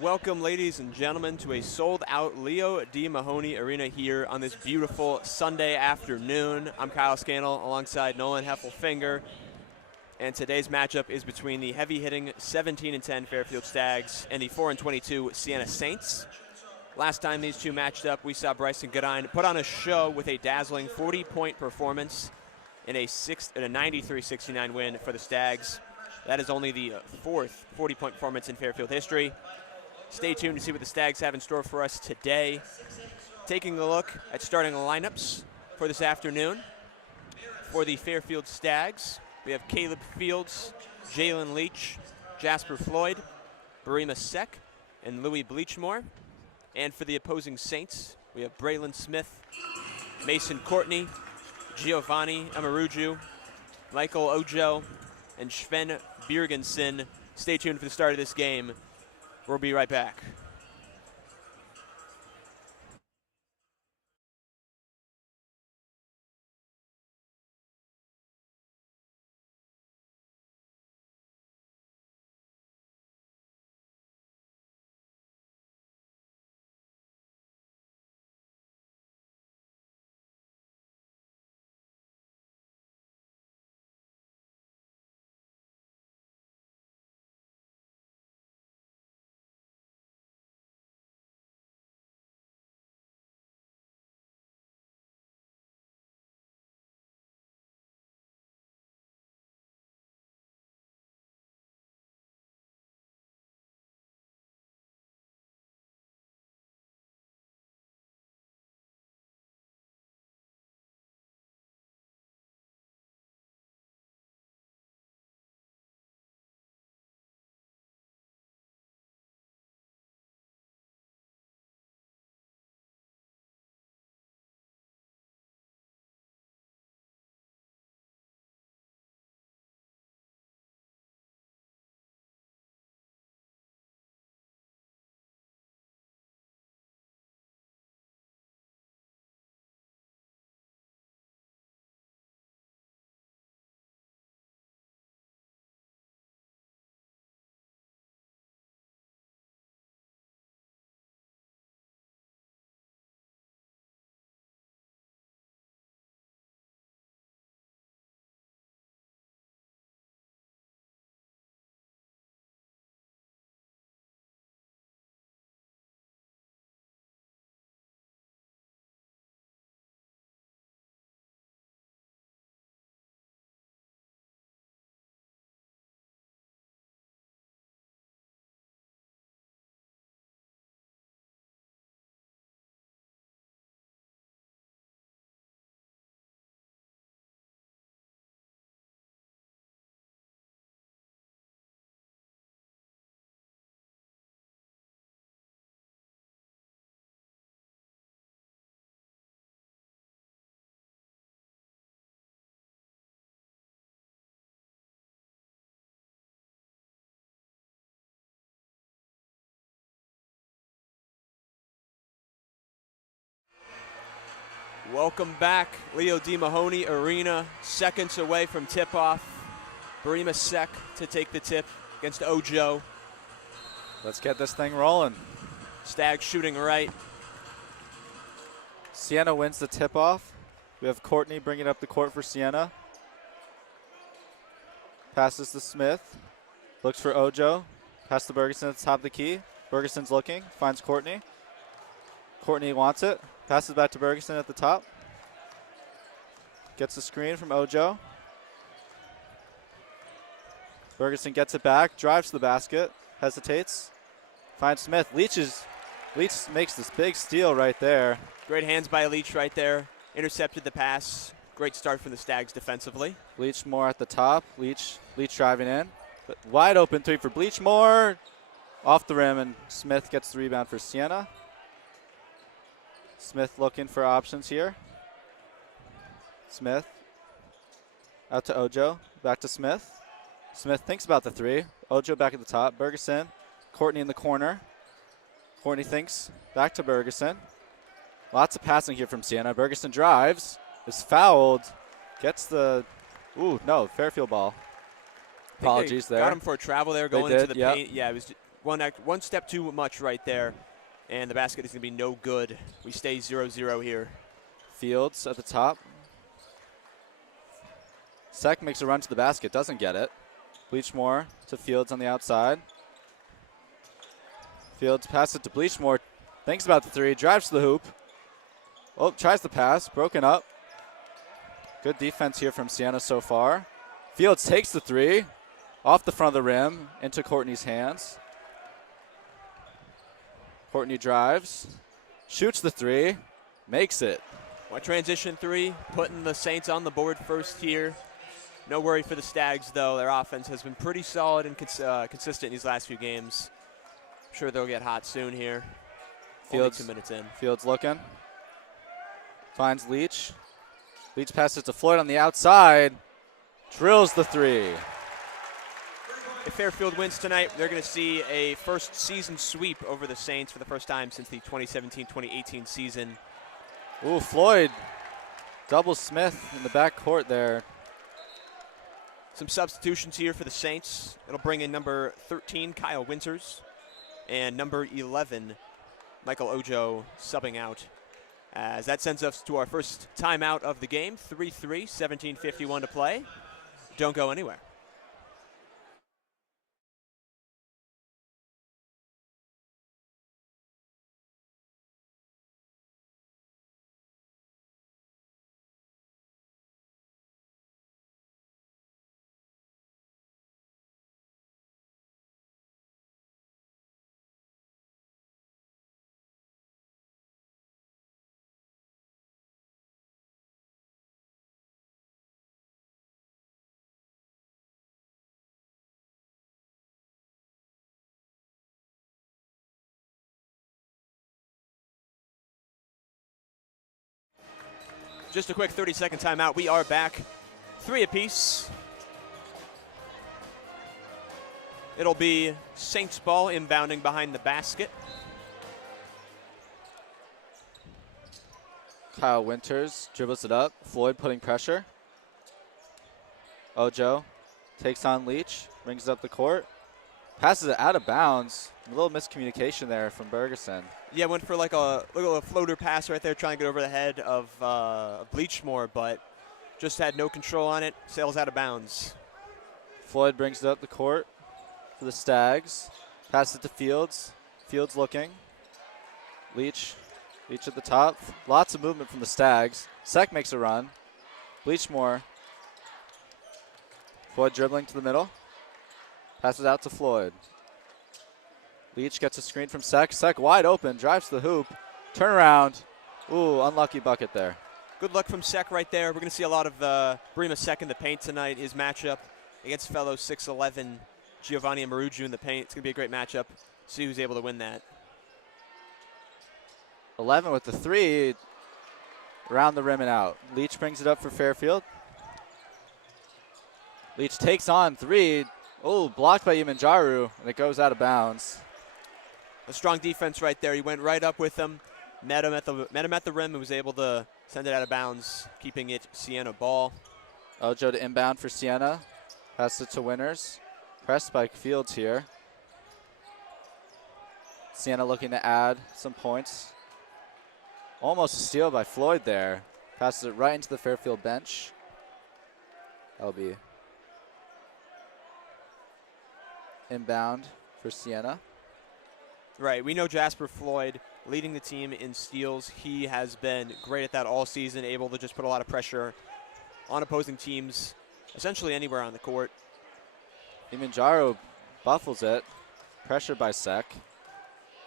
Welcome, ladies and gentlemen, to a sold-out Leo D. Mahoney Arena here on this beautiful Sunday afternoon. I'm Kyle Scannell alongside Nolan Heffelfinger, and today's matchup is between the heavy-hitting 17-10 Fairfield Stags and the 4-22 Siena Saints. Last time these two matched up, we saw Bryson Goodine put on a show with a dazzling 40-point performance in a 93-69 win for the Stags. That is only the fourth 40-point performance in Fairfield history. Stay tuned to see what the Stags have in store for us today. Taking a look at starting lineups for this afternoon. For the Fairfield Stags, we have Caleb Fields, Jalen Leach, Jasper Floyd, Barima Sek, and Louis Bleachmore. And for the opposing Saints, we have Braylon Smith, Mason Courtney, Giovanni Amaruju, Michael Ojo, and Sven Bjergensen. Stay tuned for the start of this game. We'll be right back. Welcome back, Leo D. Mahoney Arena, seconds away from tip-off. Barima Sek to take the tip against Ojo. Let's get this thing rolling. Stags shooting right. Siena wins the tip-off. We have Courtney bringing up the court for Siena. Passes to Smith. Looks for Ojo. Pass to Bergeson at the top of the key. Bergeson's looking. Finds Courtney. Courtney wants it. Passes back to Bergeson at the top. Gets the screen from Ojo. Bergeson gets it back. Drives to the basket. Hesitates. Finds Smith. Leach makes this big steal right there. Great hands by Leach right there. Intercepted the pass. Great start from the Stags defensively. Bleachmore at the top. Leach driving in. But wide open three for Bleachmore. Off the rim, and Smith gets the rebound for Siena. Smith looking for options here. Smith out to Ojo. Back to Smith. Smith thinks about the three. Ojo back at the top. Bergeson. Courtney in the corner. Courtney thinks. Back to Bergeson. Lots of passing here from Siena. Bergeson drives. Is fouled. Gets the. Ooh, no. Fairfield ball. Apologies there. Got him for a travel there going into the paint. Yeah, it was one step too much right there, and the basket is going to be no good. We stay 0-0 here. Fields at the top. Sek makes a run to the basket, doesn't get it. Bleachmore to Fields on the outside. Fields passes it to Bleachmore, thinks about the three, drives to the hoop. Oh, tries the pass, broken up. Good defense here from Siena so far. Fields takes the three, off the front of the rim, into Courtney's hands. Courtney drives, shoots the three, makes it. Well, transition three, putting the Saints on the board first here. No worry for the Stags, though. Their offense has been pretty solid and consistent in these last few games. I'm sure they'll get hot soon here. Fields, 2 minutes in. Fields looking. Finds Leach. Leach passes to Floyd on the outside. Drills the three. If Fairfield wins tonight, they're going to see a first season sweep over the Saints for the first time since the 2017-2018 season. Ooh, Floyd doubles Smith in the back court there. Some substitutions here for the Saints. It'll bring in number 13, Kyle Winters, and number 11, Michael Ojo, subbing out. As that sends us to our first timeout of the game, 3-3, 17:51 to play. Don't go anywhere. Just a quick 30-second timeout. We are back. 3 apiece. It'll be Saints ball inbounding behind the basket. Kyle Winters dribbles it up. Floyd putting pressure. Ojo takes on Leach, brings it up the court. Passes it out of bounds. A little miscommunication there from Bergeson. Yeah, went for like a little floater pass right there, trying to get over the head of Bleachmore, but just had no control on it. Sails out of bounds. Floyd brings it up the court for the Stags. Passes it to Fields. Fields looking. Leach at the top. Lots of movement from the Stags. Sek makes a run. Bleachmore. Floyd dribbling to the middle. Passes out to Floyd. Leach gets a screen from Sek. Sek wide open, drives to the hoop. Turnaround. Ooh, unlucky bucket there. Good luck from Sek right there. We're going to see a lot of Brima Sek in the paint tonight. His matchup against fellow 6'11" Giovanni Maruju in the paint. It's going to be a great matchup. See who's able to win that. 11 with the three. Around the rim and out. Leach brings it up for Fairfield. Leach takes on three. Oh, blocked by Imanjaru, and it goes out of bounds. A strong defense right there. He went right up with him, met him at the rim, and was able to send it out of bounds, keeping it Siena ball. Ojo to inbound for Siena. Passes it to Winters. Pressed by Fields here. Siena looking to add some points. Almost a steal by Floyd there. Passes it right into the Fairfield bench. That'll be inbound for Siena. Right, we know Jasper Floyd leading the team in steals. He has been great at that all season, able to just put a lot of pressure on opposing teams, essentially anywhere on the court. Imanjaru buffles it. Pressured by Sek.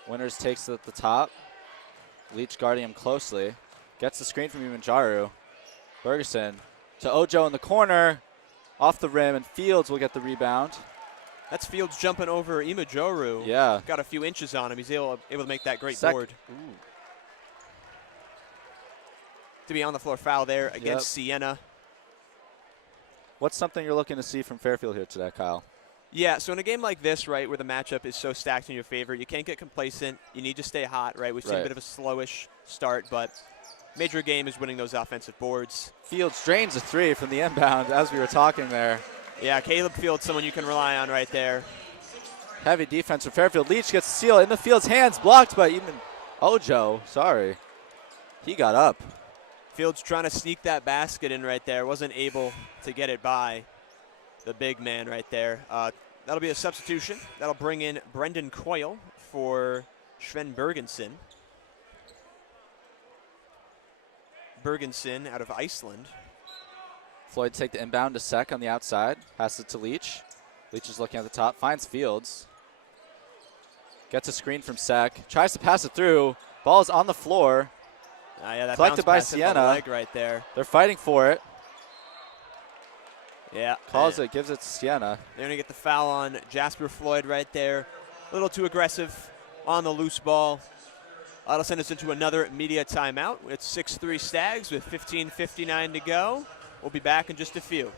Winters takes it at the top. Leach guarding him closely. Gets the screen from Imanjaru. Bergeson to Ojo in the corner. Off the rim, and Fields will get the rebound. That's Fields jumping over Imanjaru. Yeah. Got a few inches on him. He's able to make that great Sek. board. Ooh. To be on the floor foul there against Siena. What's something you're looking to see from Fairfield here today, Kyle? Yeah, so in a game like this, right, where the matchup is so stacked in your favor, you can't get complacent. You need to stay hot, right? We've seen a bit of a slowish start, but major game is winning those offensive boards. Fields drains a three from the inbound as we were talking there. Yeah, Caleb Fields, someone you can rely on right there. Heavy defense from Fairfield. Leach gets the steal in the field's hands, blocked by even Ojo. Sorry. He got up. Fields trying to sneak that basket in right there. Wasn't able to get it by the big man right there. That'll be a substitution. That'll bring in Brendan Coyle for Sven Bergensen. Bergensen out of Iceland. Floyd take the inbound to Sek on the outside. Passes it to Leach. Leach is looking at the top. Finds Fields. Gets a screen from Sek. Tries to pass it through. Ball is on the floor. Yeah, that collected by pass hit on the Siena. leg right there. They're fighting for it. Yeah. Calls it, gives it to Siena. They're going to get the foul on Jasper Floyd right there. A little too aggressive on the loose ball. That'll send us into another media timeout. It's 6-3 Stags with 15:59 to go. We'll be back in just a few.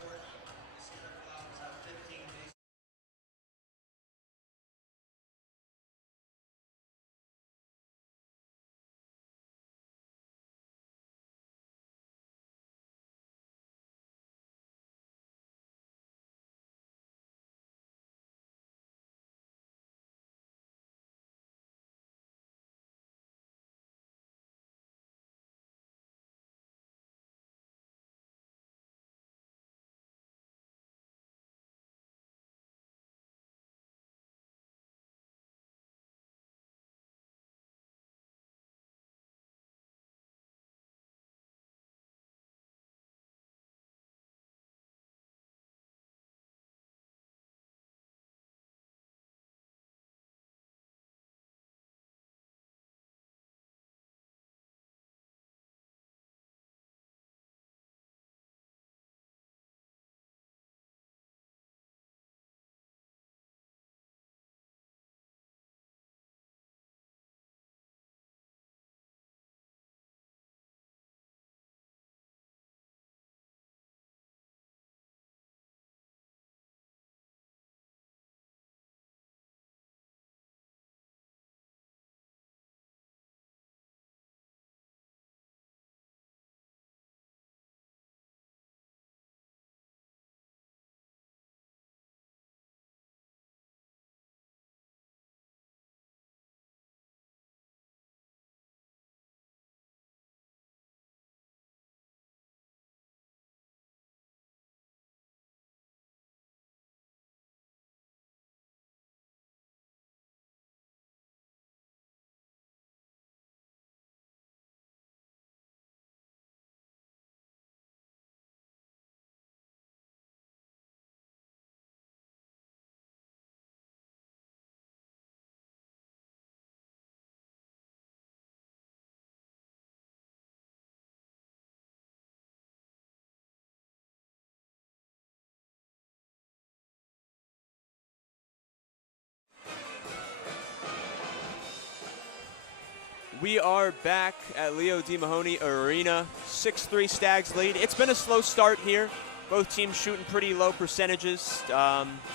We are back at Leo D. Mahoney Arena. 6-3 Stags lead. It's been a slow start here. Both teams shooting pretty low percentages.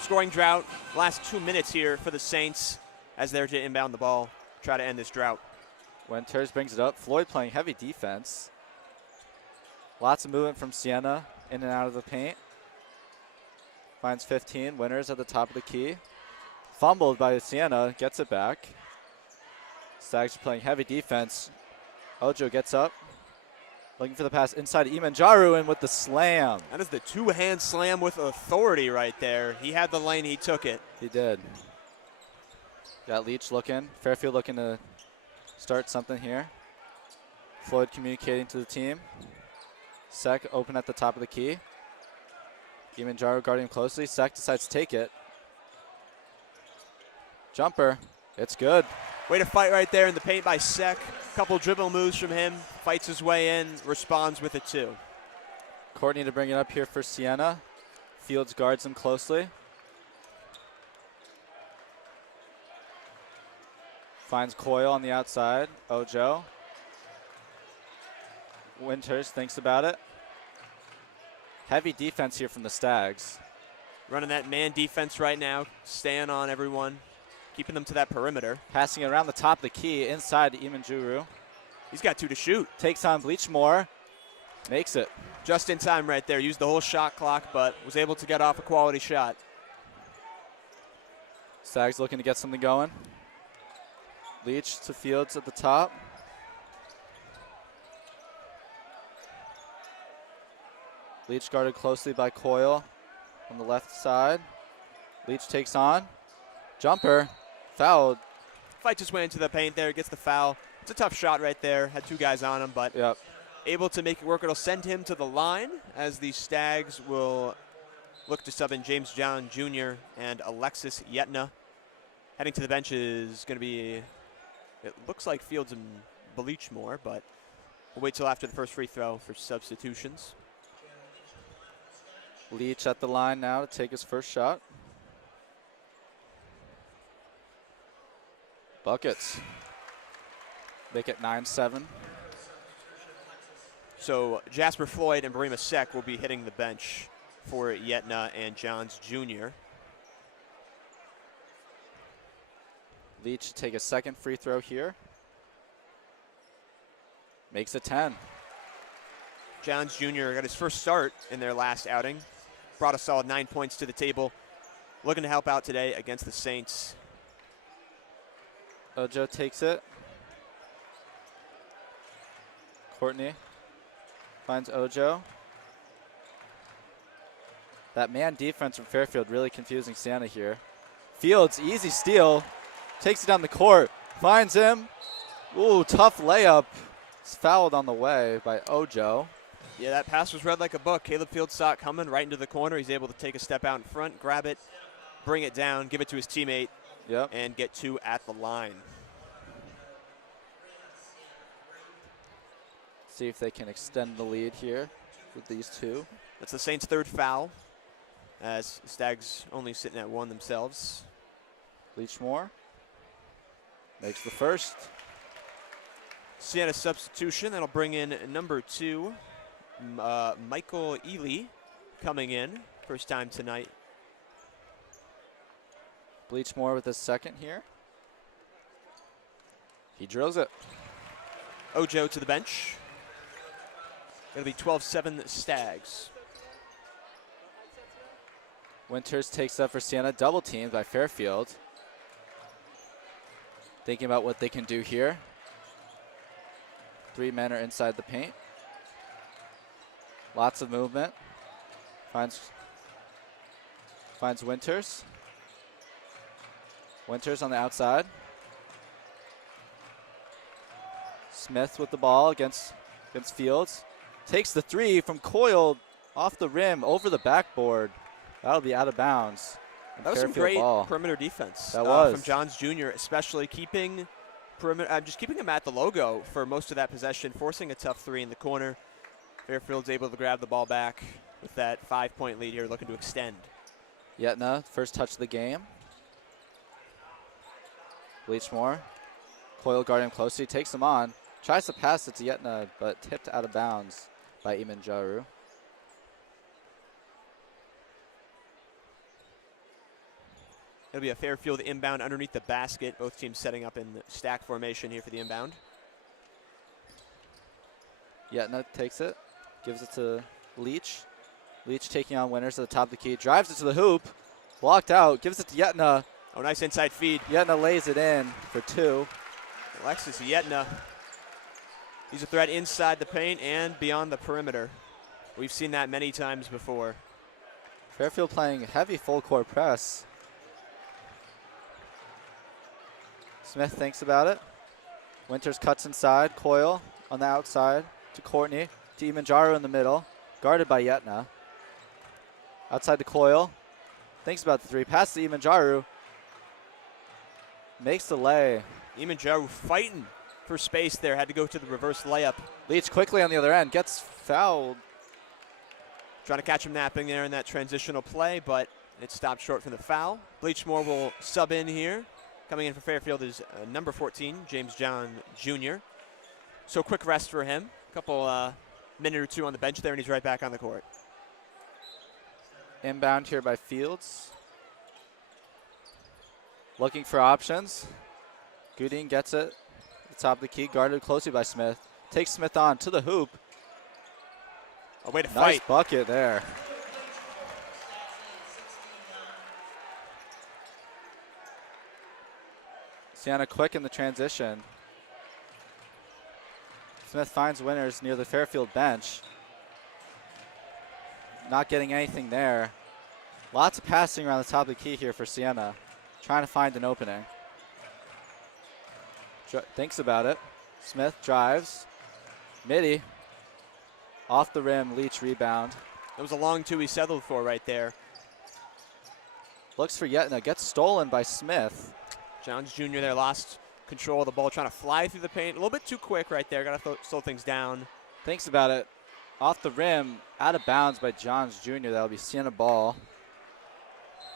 Scoring drought. Last 2 minutes here for the Saints as they're to inbound the ball. Try to end this drought. Winters brings it up. Floyd playing heavy defense. Lots of movement from Siena in and out of the paint. Finds 15. Winters at the top of the key. Fumbled by Siena. Gets it back. Stags are playing heavy defense. Ojo gets up. Looking for the pass inside Imanjaru and with the slam. That is the two-hand slam with authority right there. He had the lane. He took it. He did. Got Leach looking. Fairfield looking to start something here. Floyd communicating to the team. Sek open at the top of the key. Imanjaru guarding him closely. Sek decides to take it. Jumper. It's good. Way to fight right there in the paint by Sek. Couple dribble moves from him. Fights his way in. Responds with it too. Courtney to bring it up here for Siena. Fields guards him closely. Finds Coyle on the outside. Ojo. Winters thinks about it. Heavy defense here from the Stags. Running that man defense right now. Staying on everyone. Keeping them to that perimeter. Passing it around the top of the key inside to Imanjuru. He's got two to shoot. Takes on Bleachmore. Makes it. Just in time right there. Used the whole shot clock, but was able to get off a quality shot. Stags looking to get something going. Leach to Fields at the top. Leach guarded closely by Coyle on the left side. Leach takes on. Jumper. Fouled. Fights his way into the paint there, gets the foul. It's a tough shot right there. Had two guys on him, but Yep. able to make it work. It'll send him to the line as the Stags will look to sub in James John Jr. and Alexis Yetna. Heading to the bench is going to be, it looks like Fields and Bleachmore, but we'll wait till after the first free throw for substitutions. Leach at the line now to take his first shot. Buckets. Make it 9-7. So Jasper Floyd and Barima Sek will be hitting the bench for Yetna and Johns Jr. Leach to take a second free throw here. Makes it 10. Johns Jr. got his first start in their last outing. Brought a solid 9 points to the table. Looking to help out today against the Saints. Ojo takes it. Courtney finds Ojo. That man defense from Fairfield really confusing Siena here. Fields, easy steal. Takes it down the court. Finds him. Ooh, tough layup. It's fouled on the way by Ojo. Yeah, that pass was read like a book. Caleb Fields saw it coming right into the corner. He's able to take a step out in front, grab it, bring it down, give it to his teammate, and get two at the line. See if they can extend the lead here with these two. That's the Saints' third foul, as Stags only sitting at one themselves. Bleachmore makes the first. Siena substitution. That'll bring in number 2, Michael Ely, coming in. First time tonight. Bleachmore with his second here. He drills it. Ojo to the bench. Going to be 12-7 Stags. Winters takes up for Siena, double teamed by Fairfield. Thinking about what they can do here. 3 men are inside the paint. Lots of movement. Finds Winters. Winters on the outside. Smith with the ball against Fields. Takes the three from Coyle off the rim over the backboard. That'll be out of bounds. That was Fairfield some great ball. perimeter defense. That was. From Johns Jr., especially keeping perimeter, just keeping him at the logo for most of that possession, forcing a tough three in the corner. Fairfield's able to grab the ball back with that 5-point lead here, looking to extend. Yetna, first touch of the game. Bleachmore. Coyle guarding him closely, takes him on. Tries to pass it to Yetna, but tipped out of bounds by Iman Jaru. It'll be a Fairfield inbound underneath the basket. Both teams setting up in stack formation here for the inbound. Yetna takes it, gives it to Leach. Leach taking on Winters at the top of the key, drives it to the hoop, blocked out, gives it to Yetna. Oh, nice inside feed. Yetna lays it in for 2. Alexis Yetna. He's a threat inside the paint and beyond the perimeter. We've seen that many times before. Fairfield playing heavy full court press. Smith thinks about it. Winters cuts inside. Coyle on the outside to Courtney. To Imanjaro in the middle. Guarded by Yetna. Outside to Coyle. Thinks about the three. Pass to Imanjaro. Makes the lay. Imanjaro fighting for space there. Had to go to the reverse layup. Leach quickly on the other end. Gets fouled. Trying to catch him napping there in that transitional play, but it stopped short from the foul. Bleachmore will sub in here. Coming in for Fairfield is number 14, James John Jr. So quick rest for him. A couple minute or two on the bench there, and he's right back on the court. Inbound here by Fields. Looking for options. Gooding gets it. At the top of the key, guarded closely by Smith. Takes Smith on to the hoop. A way to Nice fight. bucket there. Siena quick in the transition. Smith finds winners near the Fairfield bench. Not getting anything there. Lots of passing around the top of the key here for Siena. Trying to find an opening. Thinks about it. Smith drives. Midi. Off the rim, Leach rebound. It was a long two he settled for right there. Looks for Yetna, gets stolen by Smith. Johns Jr. there lost control of the ball, trying to fly through the paint. A little bit too quick right there. Got to slow things down. Thinks about it. Off the rim, out of bounds by Johns Jr. That'll be Siena ball.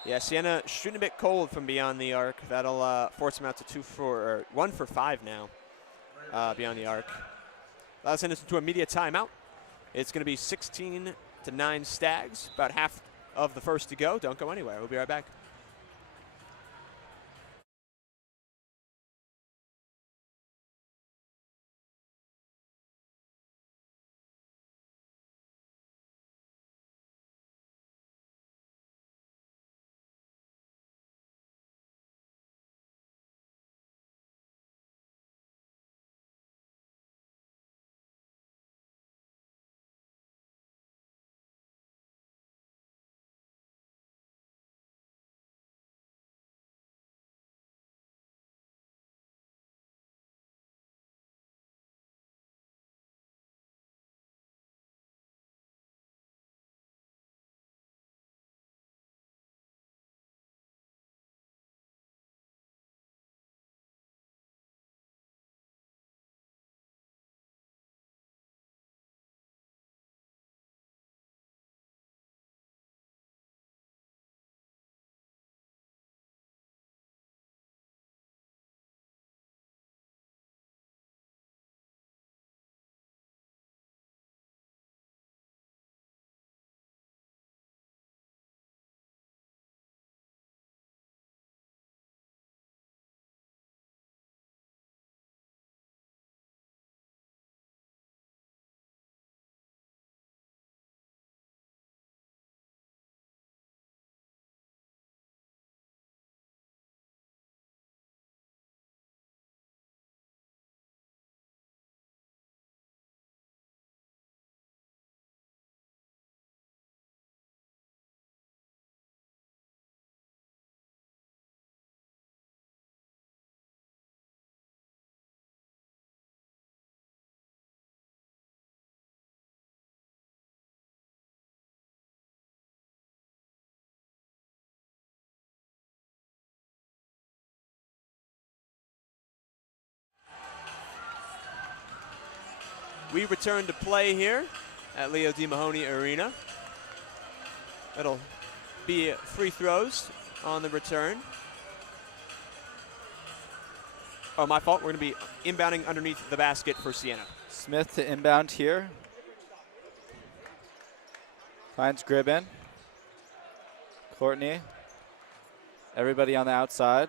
Yeah, Siena shooting a bit cold from beyond the arc. That'll force him out to 1 for 5 now beyond the arc. That'll send us into a media timeout. It's going to be 16-9 Stags. About half of the first to go. Don't go anywhere. We'll be right back. We return to play here at Leo D. Mahoney Arena. It'll be free throws on the return. Oh, my fault. We're going to be inbounding underneath the basket for Siena. Smith to inbound here. Finds Gribben. Courtney. Everybody on the outside.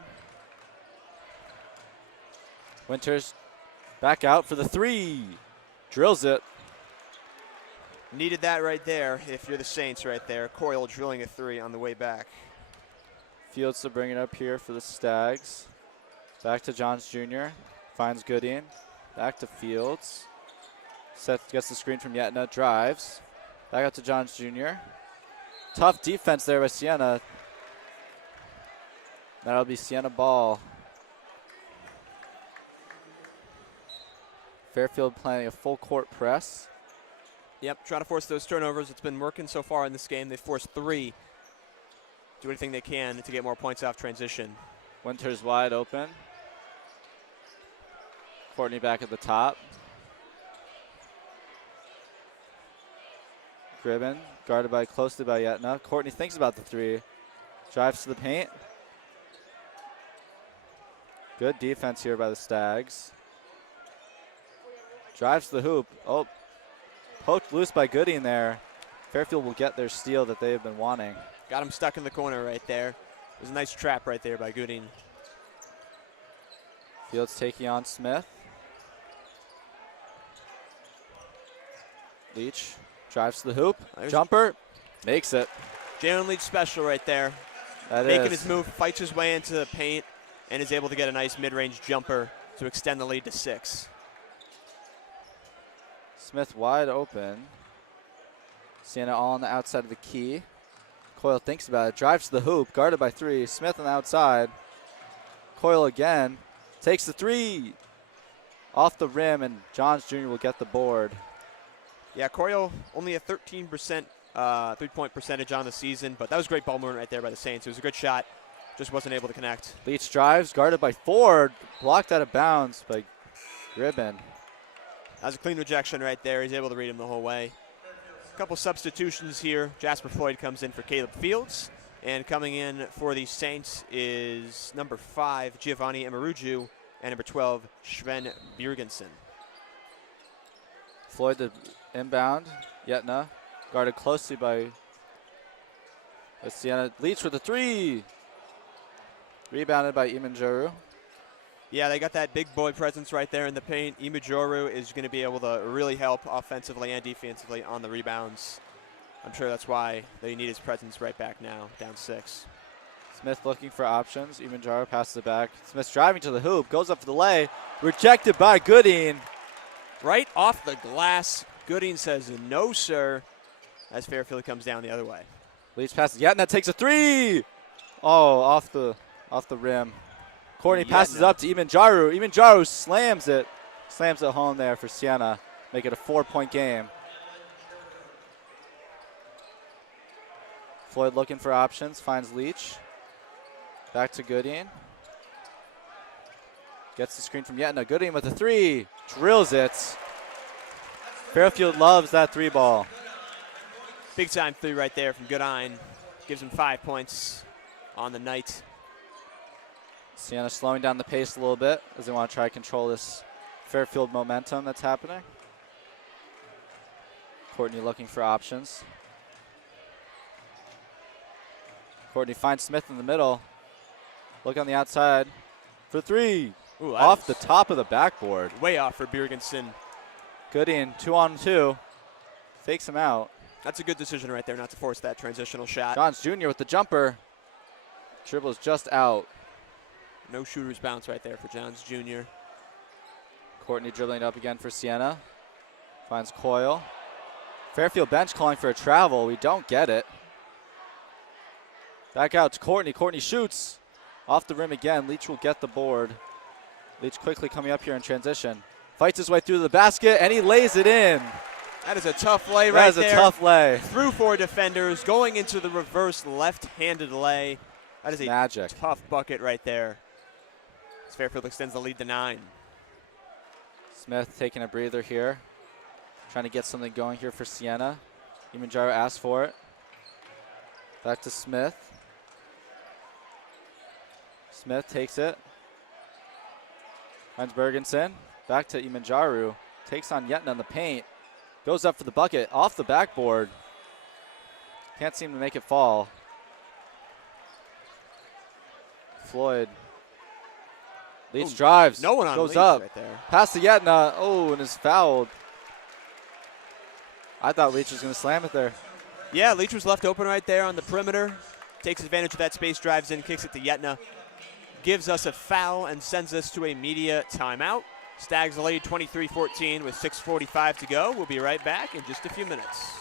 Winters back out for the three. Drills it. Needed that right there if you're the Saints right there. Coyle drilling a three on the way back. Fields to bring it up here for the Stags. Back to Johns Jr. Finds Goodine. Back to Fields. Gets the screen from Yetna. Drives. Back up to Johns Jr. Tough defense there by Siena. That'll be Siena ball. Fairfield playing a full court press. Yep, trying to force those turnovers. It's been working so far in this game. They've forced 3. Do anything they can to get more points off transition. Winters wide open. Courtney back at the top. Gribben guarded closely by Yetna. Courtney thinks about the three. Drives to the paint. Good defense here by the Stags. Drives to the hoop. Oh, poked loose by Goodine there. Fairfield will get their steal that they've been wanting. Got him stuck in the corner right there. It was a nice trap right there by Goodine. Fields taking on Smith. Leach drives to the hoop. Jumper. Makes it. Jalen Leach special right there. That Making is. his move, fights his way into the paint. and is able to get a nice mid-range jumper to extend the lead to 6. Smith wide open. Siena all on the outside of the key. Coyle thinks about it, drives to the hoop, guarded by 3. Smith on the outside. Coyle again, takes the 3. Off the rim, and Johns Jr. will get the board. Yeah, Coyle only a 13% three-point percentage on the season, but that was great ball movement right there by the Saints. It was a good shot, just wasn't able to connect. Leach drives, guarded by 4, blocked out of bounds by Gribben. That was a clean rejection right there. He's able to read him the whole way. A couple substitutions here. Jasper Floyd comes in for Caleb Fields, and coming in for the Saints is number 5, Giovanni Emeruju, and number 12, Sven Bjergensen. Floyd the inbound. Yetna guarded closely by Siena. Leach with the 3. Rebounded by Imanjuru. Yeah, they got that big boy presence right there in the paint. Imajoru is going to be able to really help offensively and defensively on the rebounds. I'm sure that's why they need his presence right back now, down 6. Smith looking for options. Imanjaro passes it back. Smith driving to the hoop, goes up for the lay. Rejected by Gooding. Right off the glass, Gooding says no, sir, as Fairfield comes down the other way. Leach passes. Yetna takes a 3. Oh, off the rim. Courtney passes up to Imanjaro. Imanjaro slams it home there for Siena. Make it a 4-point game. Floyd looking for options, finds Leach. Back to Gooding. Gets the screen from Yetna. Gooding with a 3. Drills it. Fairfield loves that 3 ball. Big time 3 right there from Goodine. Gives him 5 points on the night. Siena slowing down the pace a little bit as they want to try to control this Fairfield momentum that's happening. Courtney looking for options. Courtney finds Smith in the middle. Look on the outside for 3. Ooh, off the top of the backboard. Way off for Bjergensen. Gooding, 2-on-2. Fakes him out. That's a good decision right there not to force that transitional shot. Johns Jr. with the jumper. Dribble is just out. No shooter's bounce right there for Johns Jr. Courtney dribbling up again for Siena. Finds Coyle. Fairfield bench calling for a travel. We don't get it. Back out to Courtney. Courtney shoots. Off the rim again. Leach will get the board. Leach quickly coming up here in transition. Fights his way through the basket, and he lays it in. That is a tough lay right there. That is a tough lay. Through 4 defenders, going into the reverse left-handed lay. That is a magic. Tough bucket right there. As Fairfield extends the lead to 9. Smith taking a breather here. Trying to get something going here for Siena. Imanjaro asked for it. Back to Smith. Smith takes it. Finds Bergensen. Back to Imanjaro. Takes on Yetna in the paint. Goes up for the bucket. Off the backboard. Can't seem to make it fall. Floyd. Leach drives. No one on goes Leach up. right there. Pass to Yetna. Oh, and is fouled. I thought Leach was going to slam it there. Yeah, Leach was left open right there on the perimeter. Takes advantage of that space, drives in, kicks it to Yetna. Gives us a foul and sends us to a media timeout. Stags lead 23-14 with 6:45 to go. We'll be right back in just a few minutes.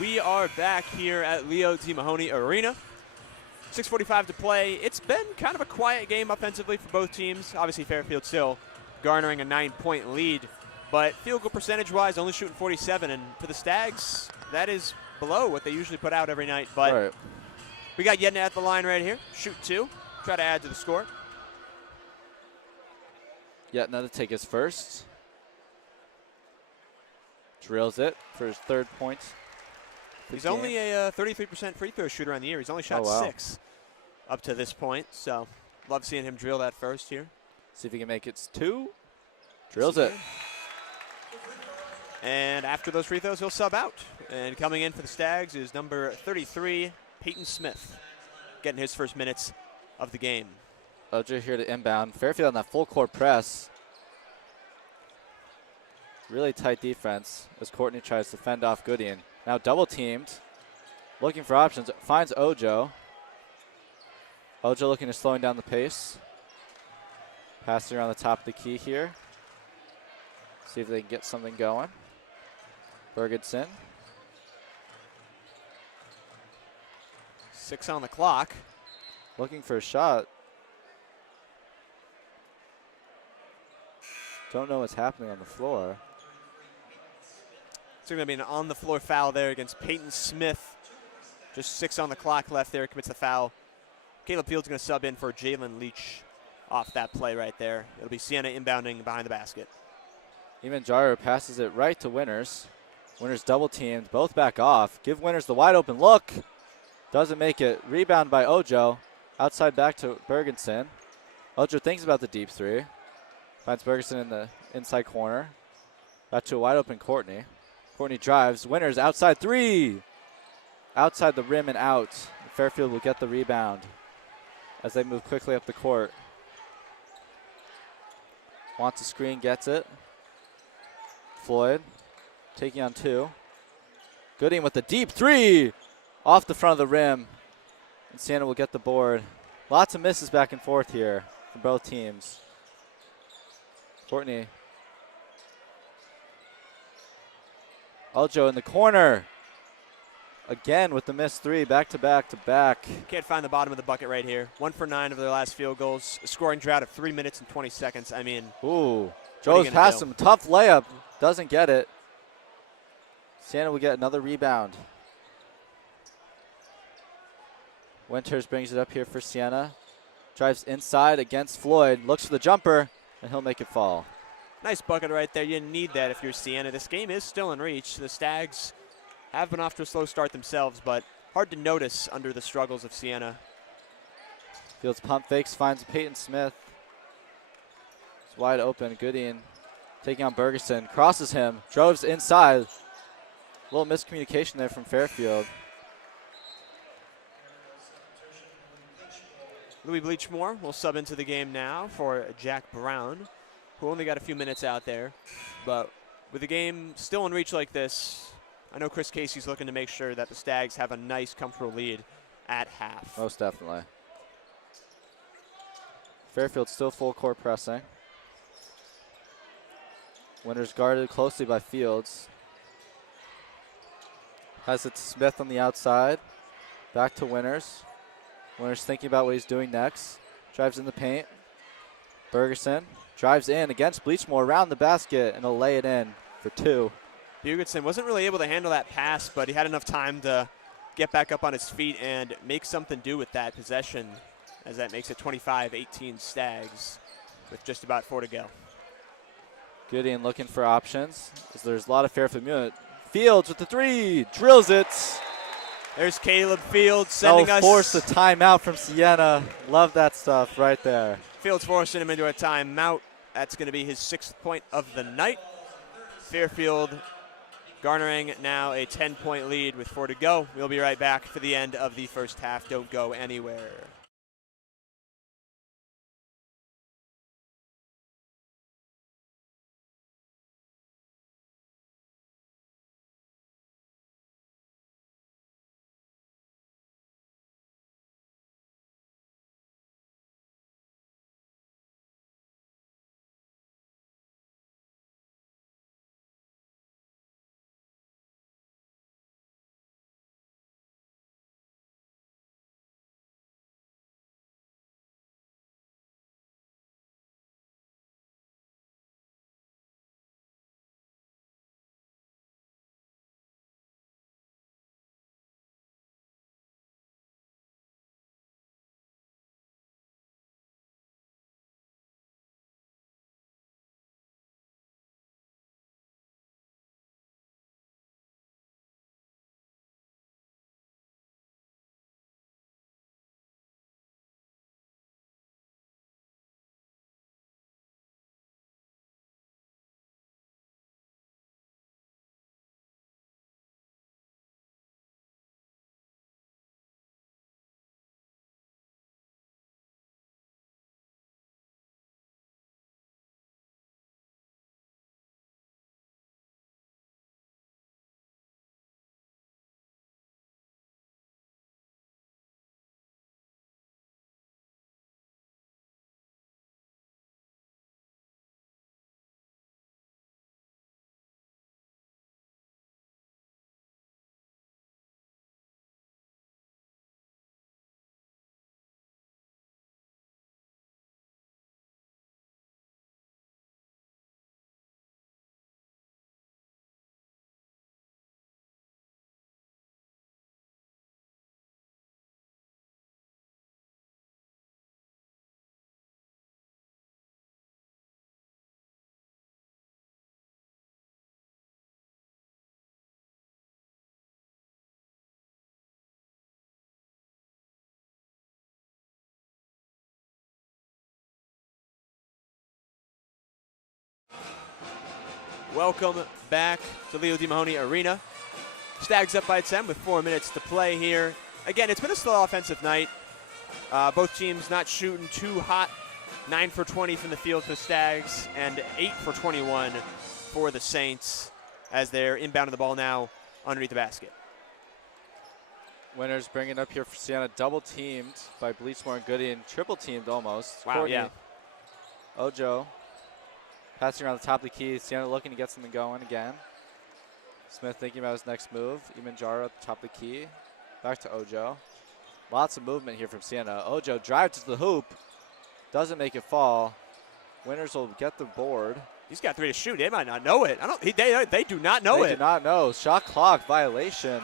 We are back here at Leo D. Mahoney Arena. 6:45 to play. It's been kind of a quiet game offensively for both teams. Obviously, Fairfield still garnering a 9-point lead, but field goal percentage-wise, only shooting 47, and for the Stags, that is below what they usually put out every night. But Right. we got Yedna at the line right here. Shoot 2, try to add to the score. Yetna to take his first. Drills it for his 3rd point. He's only a 33% free throw shooter on the year. He's only shot 6 up to this point, so love seeing him drill that first here. See if he can make it 2. Drills it. And after those free throws, he'll sub out. And coming in for the Stags is number 33, Peyton Smith, getting his first minutes of the game. Ojo here to inbound. Fairfield on that full court press. Really tight defense as Courtney tries to fend off Goodien. Now double teamed. Looking for options. Finds Ojo. Ojo looking to slowing down the pace. Passing around the top of the key here. See if they can get something going. Bergensen. 6 on the clock. Looking for a shot. Don't know what's happening on the floor. It's going to be an on-the-floor foul there against Peyton Smith. Just 6 on the clock left there, commits the foul. Caleb Field's going to sub in for Jalen Leach off that play right there. It'll be Siena inbounding behind the basket. Eamon Jaro passes it right to Winners. Winners double teamed, both back off. Give Winners the wide open look. Doesn't make it. Rebound by Ojo. Outside back to Bergensen. Ojo thinks about the deep 3. Finds Bergensen in the inside corner. Back to a wide open Courtney. Courtney drives. Winners outside 3. Outside the rim and out. Fairfield will get the rebound as they move quickly up the court. Wants a screen, gets it. Floyd taking on 2. Gooding with the deep 3. Off the front of the rim. And Siena will get the board. Lots of misses back and forth here from both teams. Courtney. Ojo in the corner. Again with the missed 3, back to back to back. Can't find the bottom of the bucket right here. 1 for 9 of their last field goals. A scoring drought of 3 minutes and 20 seconds. I mean, ooh. Joe's past him. Tough layup. Doesn't get it. Siena will get another rebound. Winters brings it up here for Siena. Drives inside against Floyd. Looks for the jumper, and he'll make it fall. Nice bucket right there. You didn't need that if you're Siena. This game is still in reach. The Stags have been off to a slow start themselves, but hard to notice under the struggles of Siena. Fields pump fakes, finds Peyton Smith. It's wide open. Goodien taking on Bergeson. Crosses him. Droves inside. A little miscommunication there from Fairfield. Louis Bleachmore will sub into the game now for Jack Brown, who only got a few minutes out there. But with the game still in reach like this, I know Chris Casey's looking to make sure that the Stags have a nice, comfortable lead at half. Most definitely. Fairfield still full court pressing. Winters guarded closely by Fields. Has it to Smith on the outside. Back to Winters. Winters thinking about what he's doing next. Drives in the paint. Bergeson drives in against Bleachmore around the basket, and he'll lay it in for 2. Bugutson wasn't really able to handle that pass, but he had enough time to get back up on his feet and make something do with that possession, as that makes it 25-18 Stags with just about 4 to go. Goodien looking for options as there's a lot of Fairfield movement. Fields with the 3, drills it. There's Caleb Fields sending us. Force a timeout from Siena. Love that stuff right there. Fields forcing him into a timeout. That's going to be his 6th point of the night. Fairfield garnering now a 10-point lead with 4 to go. We'll be right back for the end of the first half. Don't go anywhere. Welcome back to Leo DiMahoney Arena. Stags up by 10 with 4 minutes to play here. Again, it's been a slow offensive night. Both teams not shooting too hot. 9 for 20 from the field for the Stags and 8 for 21 for the Saints as they're inbounding the ball now underneath the basket. Winners bringing up here for Siena, double teamed by Bleachmore and Goody and triple teamed almost. Wow, Courtney, yeah. Ojo passing around the top of the key. Siena looking to get something going again. Smith thinking about his next move. Imanjaro at the top of the key. Back to Ojo. Lots of movement here from Siena. Ojo drives to the hoop. Doesn't make it fall. Winners will get the board. He's got 3 to shoot. They might not know it. They do not know it. They do not know. Shot clock violation.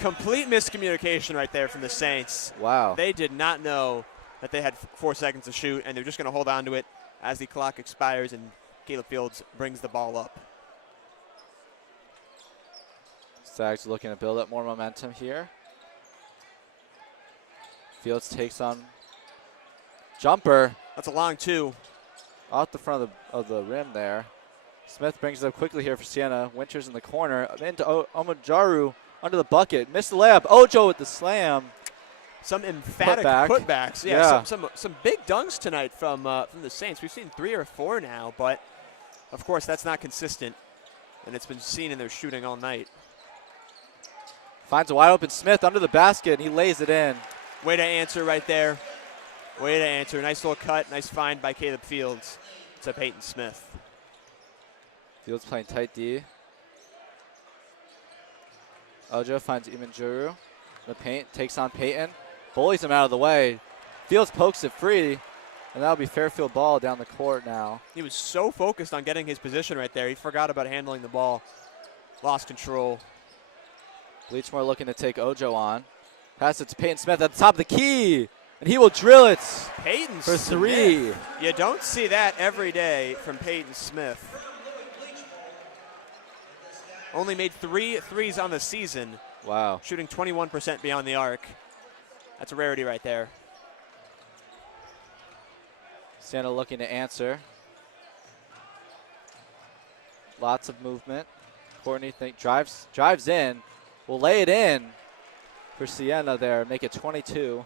Complete miscommunication right there from the Saints. Wow. They did not know that they had 4 seconds to shoot, and they're just going to hold on to it as the clock expires and Caleb Fields brings the ball up. Stags looking to build up more momentum here. Fields takes on jumper. That's a long 2. Off the front of the rim there. Smith brings it up quickly here for Siena. Winters in the corner. Into Omojaru under the bucket. Missed the layup. Ojo with the slam. Some emphatic putbacks. Yeah. Some big dunks tonight from the Saints. We've seen 3 or 4 now, but of course that's not consistent, and it's been seen in their shooting all night. Finds a wide open Smith under the basket, and he lays it in. Way to answer right there. Way to answer. Nice little cut. Nice find by Caleb Fields to Peyton Smith. Fields playing tight D. Ojo finds Imanjuru. The paint takes on Peyton. Bullies him out of the way. Fields pokes it free, and that'll be Fairfield ball down the court now. He was so focused on getting his position right there. He forgot about handling the ball. Lost control. Bleachmore looking to take Ojo on. Pass it to Peyton Smith at the top of the key, and he will drill it Peyton for Smith. 3. You don't see that every day from Peyton Smith. Only made 3 threes on the season. Wow. Shooting 21% beyond the arc. That's a rarity right there. Siena looking to answer. Lots of movement. Courtney drives in. Will lay it in for Siena there. Make it 22.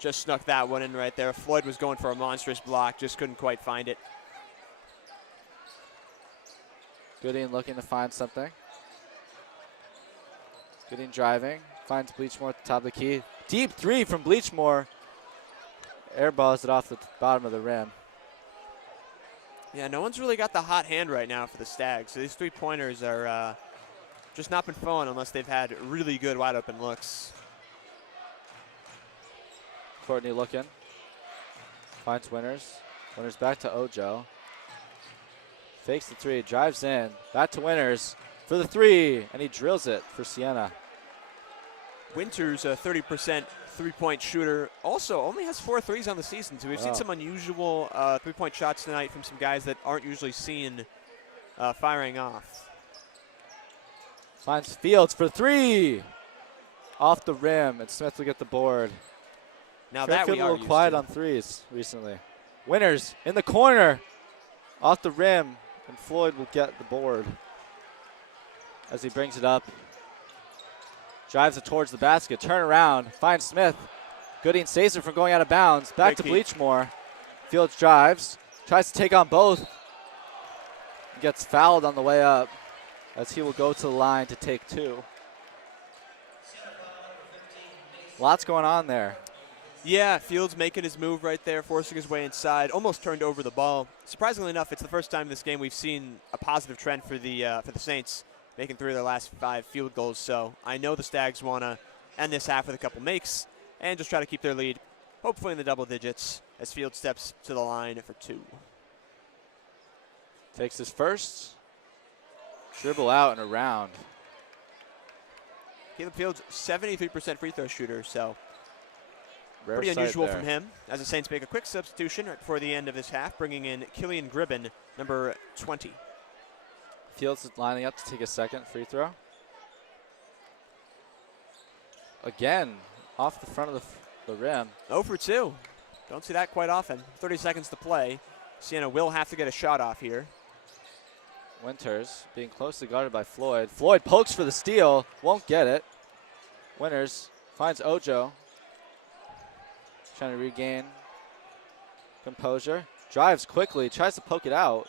Just snuck that one in right there. Floyd was going for a monstrous block. Just couldn't quite find it. Gooding looking to find something. Gooding driving. Finds Bleachmore at the top of the key. Deep 3 from Bleachmore. Airballs it off the bottom of the rim. Yeah, no one's really got the hot hand right now for the Stags. So these 3-pointers are just not been falling unless they've had really good wide open looks. Courtney looking. Finds Winners. Winners back to Ojo. Fakes the 3. Drives in. Back to Winners for the 3. And he drills it for Siena. Winters, a 30% 3-point shooter, also only has 4 threes on the season. So we've seen some unusual 3-point shots tonight from some guys that aren't usually seen firing off. Finds Fields for 3. Off the rim, and Smith will get the board. Now Fairfield that we are a little quiet on threes recently. Winners in the corner. Off the rim, and Floyd will get the board as he brings it up. Drives it towards the basket. Turn around. Finds Smith. Gooding saves it from going out of bounds. Back to Bleachmore. Fields drives. Tries to take on both. Gets fouled on the way up as he will go to the line to take 2. Lots going on there. Yeah, Fields making his move right there, forcing his way inside. Almost turned over the ball. Surprisingly enough, it's the first time this game we've seen a positive trend for the Saints, making 3 of their last 5 field goals. So I know the Stags want to end this half with a couple makes and just try to keep their lead, hopefully in the double digits, as Fields steps to the line for 2. Takes his first. Dribble out and around. Caleb Fields, 73% free throw shooter, so Rare pretty unusual there from him. As the Saints make a quick substitution right before the end of this half, bringing in Killian Gribben, number 20. Fields is lining up to take a second free throw. Again, off the front of the rim. 0 for 2. Don't see that quite often. 30 seconds to play. Siena will have to get a shot off here. Winters being closely guarded by Floyd. Floyd pokes for the steal, won't get it. Winters finds Ojo, trying to regain composure. Drives quickly, tries to poke it out.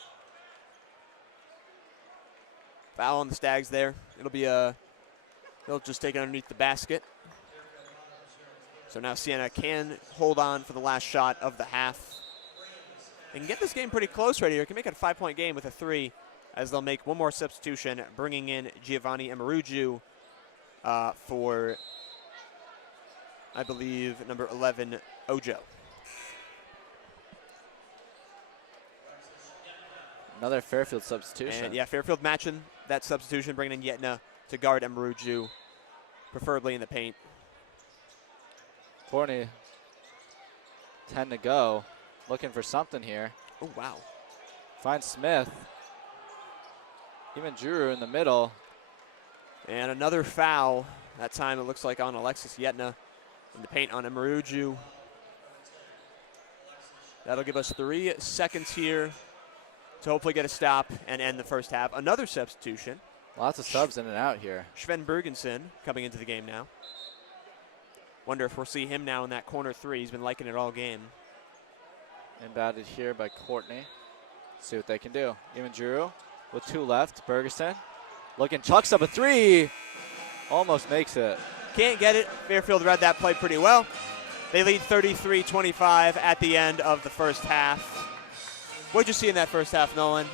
Foul on the Stags there. They'll just take it underneath the basket. So now Siena can hold on for the last shot of the half. They can get this game pretty close right here. They can make it a 5-point game with a 3, as they'll make one more substitution, bringing in Giovanni Amaruju for, I believe, number 11, Ojo. Another Fairfield substitution. And yeah, Fairfield matching that substitution, bringing in Yetna to guard Amaruju, preferably in the paint. Courtney, 10 to go, looking for something here. Oh, wow. Finds Smith. Even Juru in the middle. And another foul. That time it looks like on Alexis Yetna in the paint on Amaruju. That'll give us 3 seconds here to hopefully get a stop and end the first half. Another substitution. Lots of subs in and out here. Sven Bergensen coming into the game now. Wonder if we'll see him now in that corner 3. He's been liking it all game. Inbounded here by Courtney. See what they can do. Even Juru with 2 left. Bergeson looking, chucks up a 3. Almost makes it. Can't get it. Fairfield read that play pretty well. They lead 33-25 at the end of the first half. What'd you see in that first half, Nolan?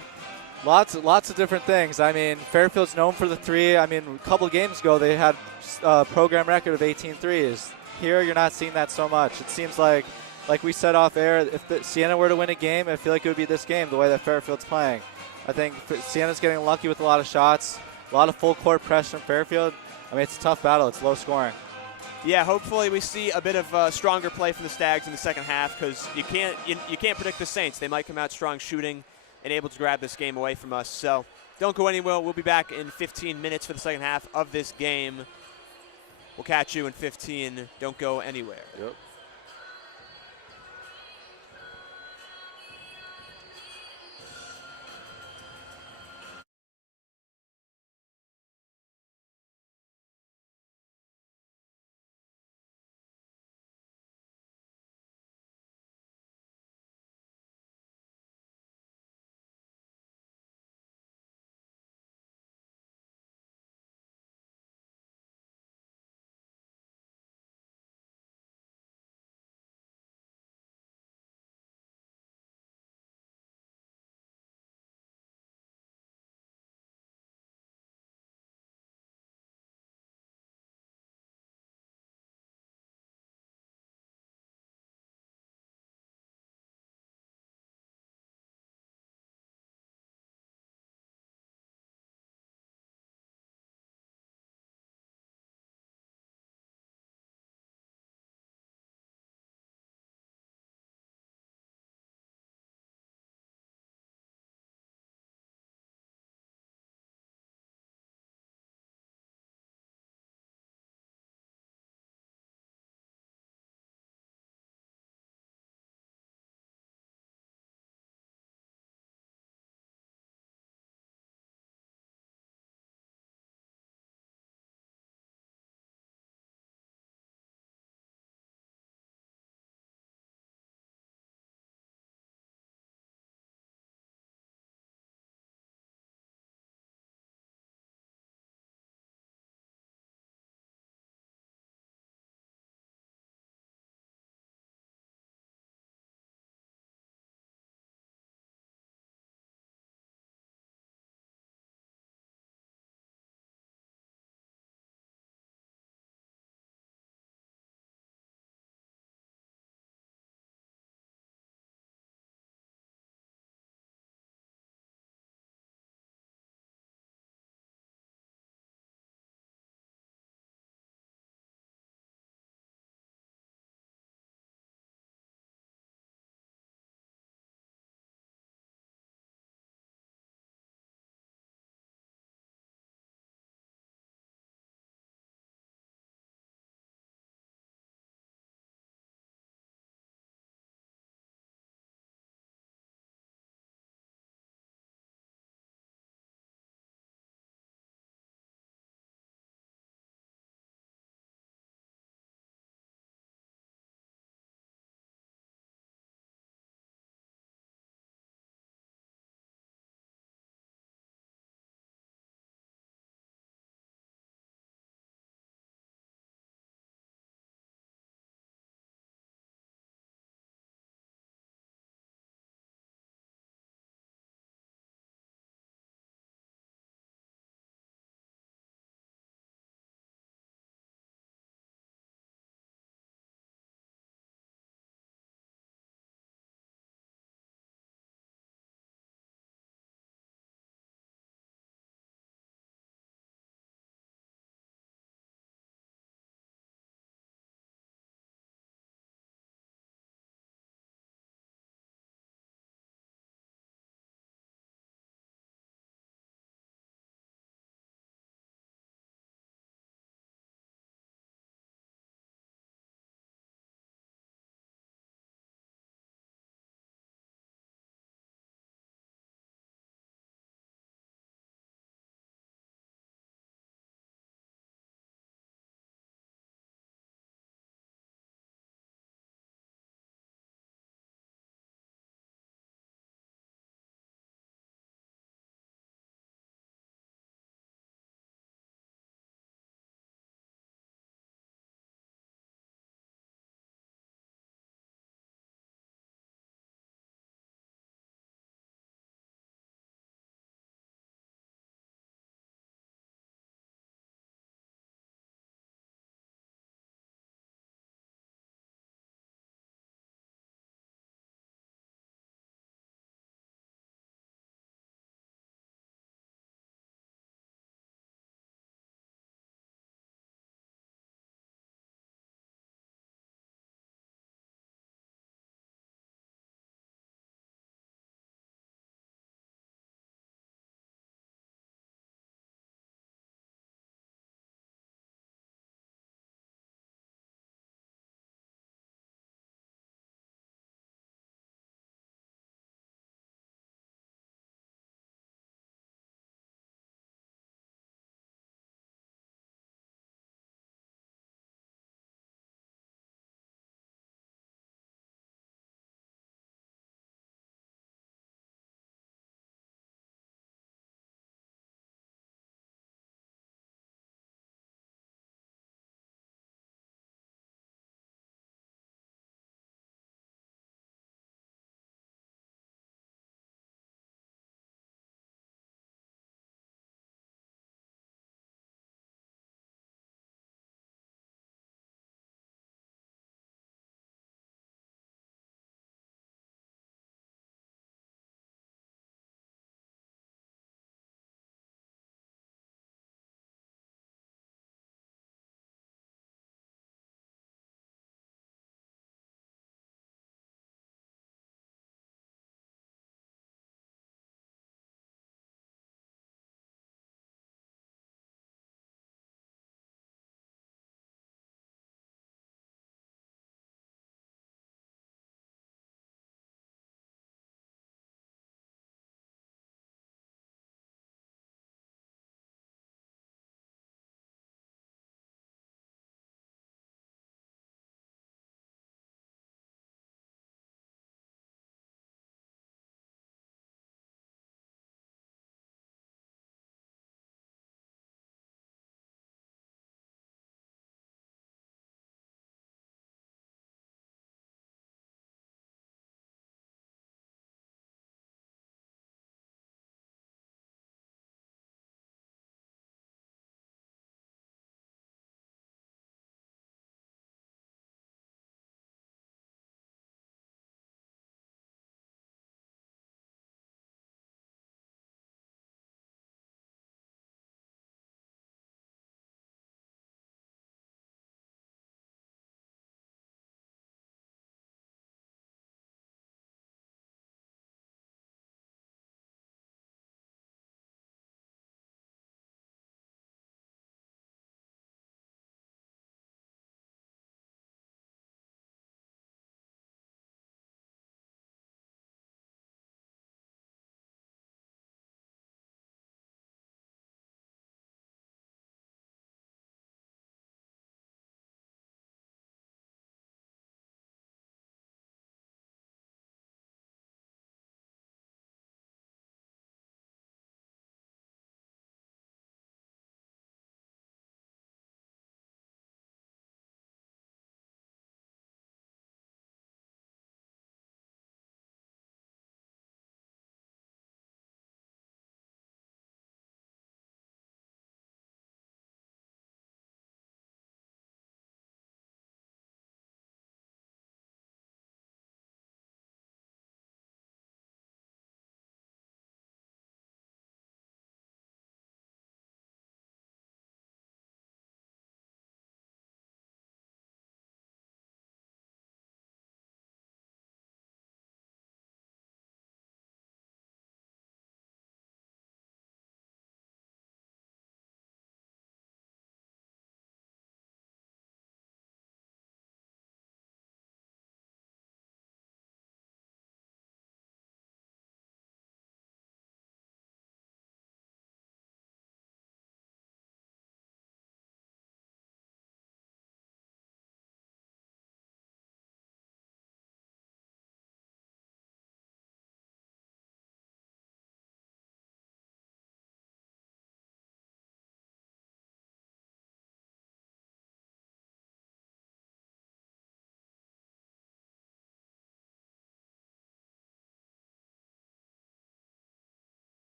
Lots of different things. I mean, Fairfield's known for the 3. I mean, a couple games ago they had a program record of 18 threes. Here you're not seeing that so much. It seems like we said off air, if Siena were to win a game, I feel like it would be this game, the way that Fairfield's playing. I think Siena's getting lucky with a lot of shots, a lot of full court pressure from Fairfield. I mean, it's a tough battle. It's low scoring. Yeah, hopefully we see a bit of stronger play from the Stags in the second half, because you can't predict the Saints. They might come out strong shooting and able to grab this game away from us. So don't go anywhere. We'll be back in 15 minutes for the second half of this game. We'll catch you in 15. Don't go anywhere. Yep.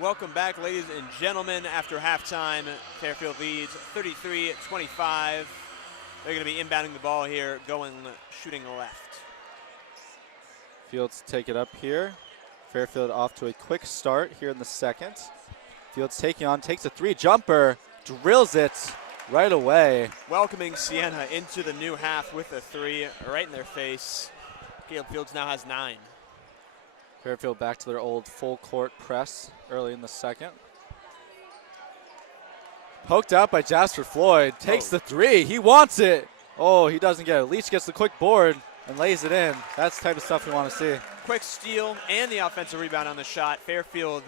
Welcome back, ladies and gentlemen. After halftime, Fairfield leads 33-25. They're going to be inbounding the ball here, shooting left. Fields take it up here. Fairfield off to a quick start here in the second. Fields taking on, takes a three, jumper, drills it right away. Welcoming Siena into the new half with a three right in their face. Caleb Fields now has 9. Fairfield back to their old full court press early in the second. Poked out by Jasper Floyd, takes the three, he wants it. Oh, he doesn't get it. Leach gets the quick board and lays it in. That's the type of stuff we want to see. Quick steal and the offensive rebound on the shot. Fairfield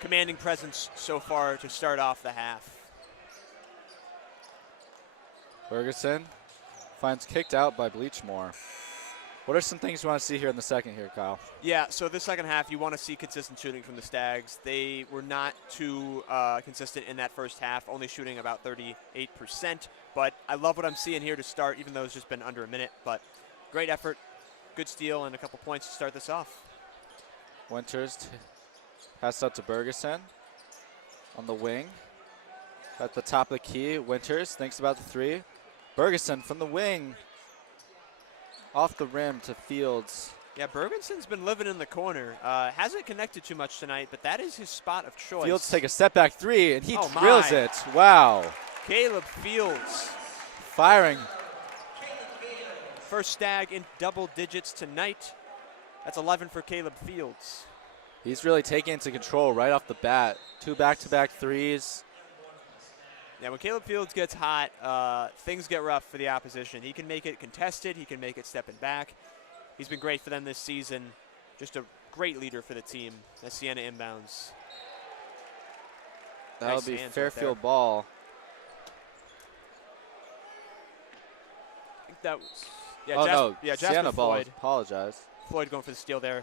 commanding presence so far to start off the half. Ferguson finds kicked out by Bleachmore. What are some things you want to see here in the second here, Kyle? Yeah, so this second half, you want to see consistent shooting from the Stags. They were not too consistent in that first half, only shooting about 38%. But I love what I'm seeing here to start, even though it's just been under a minute. But great effort, good steal, and a couple points to start this off. Winters passed out to Bergeson on the wing. At the top of the key, Winters thinks about the three. Bergeson from the wing. Off the rim to Fields. Yeah, Bergenson's been living in the corner. Hasn't connected too much tonight, but that is his spot of choice. Fields take a step back three, and he drills it. Wow. Caleb Fields. Firing. First Stag in double digits tonight. That's 11 for Caleb Fields. He's really taking into control right off the bat. 2 back-to-back threes. Yeah, when Caleb Fields gets hot, things get rough for the opposition. He can make it contested. He can make it stepping back. He's been great for them this season. Just a great leader for the team as Siena inbounds. That'll be Fairfield ball. I think that was, Jasper Siena ball. Apologize. Floyd going for the steal there.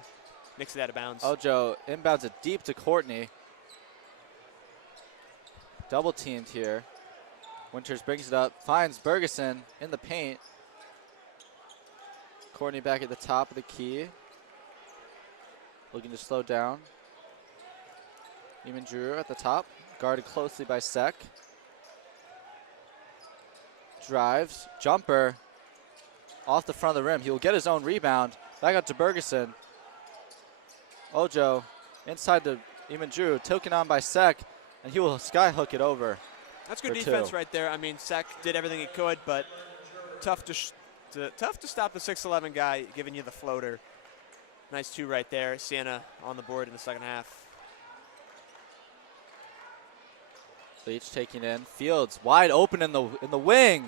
Nicks it out of bounds. Ojo inbounds it deep to Courtney. Double teamed here. Winters brings it up, finds Bergeson in the paint. Courtney back at the top of the key. Looking to slow down. Eamon Drew at the top, guarded closely by Sek. Drives, jumper, off the front of the rim. He will get his own rebound. Back out to Bergeson. Ojo inside to Eamon Drew, taken on by Sek. And he will skyhook it over. That's good defense right there. I mean, Sek did everything he could, but tough to stop the 6'11" guy giving you the floater. Nice 2 right there. Siena on the board in the second half. Leach taking in. Fields wide open in the wing.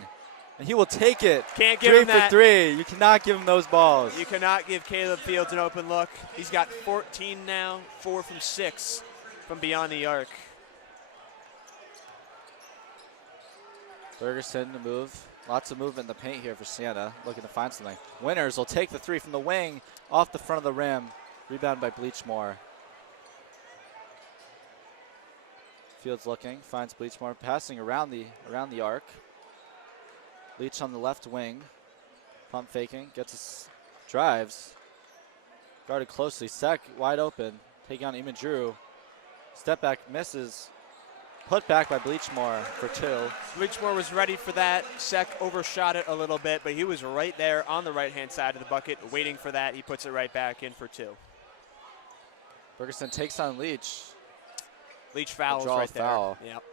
And he will take it. Can't give him that. 3 for 3. You cannot give him those balls. You cannot give Caleb Fields an open look. He's got 14 now, 4 from 6 from beyond the arc. Bergeson to move. Lots of movement in the paint here for Siena. Looking to find something. Winters will take the 3 from the wing. Off the front of the rim. Rebound by Bleachmore. Fields looking. Finds Bleachmore. Passing around the arc. Leach on the left wing. Pump faking. Gets his drives. Guarded closely. Sek wide open. Taking on Eamon Drew. Step back misses. Put back by Bleachmore for 2. Bleachmore was ready for that. Sek overshot it a little bit, but he was right there on the right-hand side of the bucket waiting for that. He puts it right back in for 2. Bergeson takes on Leach. Leach fouls right there. Foul. Yep.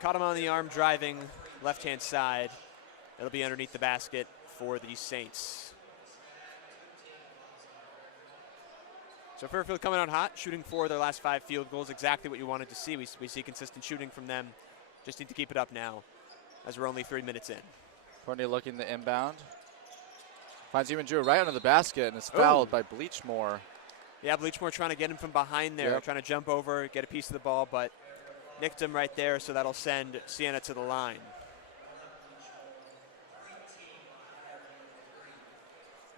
Caught him on the arm driving left-hand side. It'll be underneath the basket for the Saints. So Fairfield coming out hot, shooting 4 of their last 5 field goals, exactly what you wanted to see. We see consistent shooting from them. Just need to keep it up now as we're only 3 minutes in. Courtney looking to inbound. Finds Eamon Drew right under the basket and is fouled by Bleachmore. Yeah, Bleachmore trying to get him from behind there, trying to jump over, get a piece of the ball, but nicked him right there, so that'll send Siena to the line.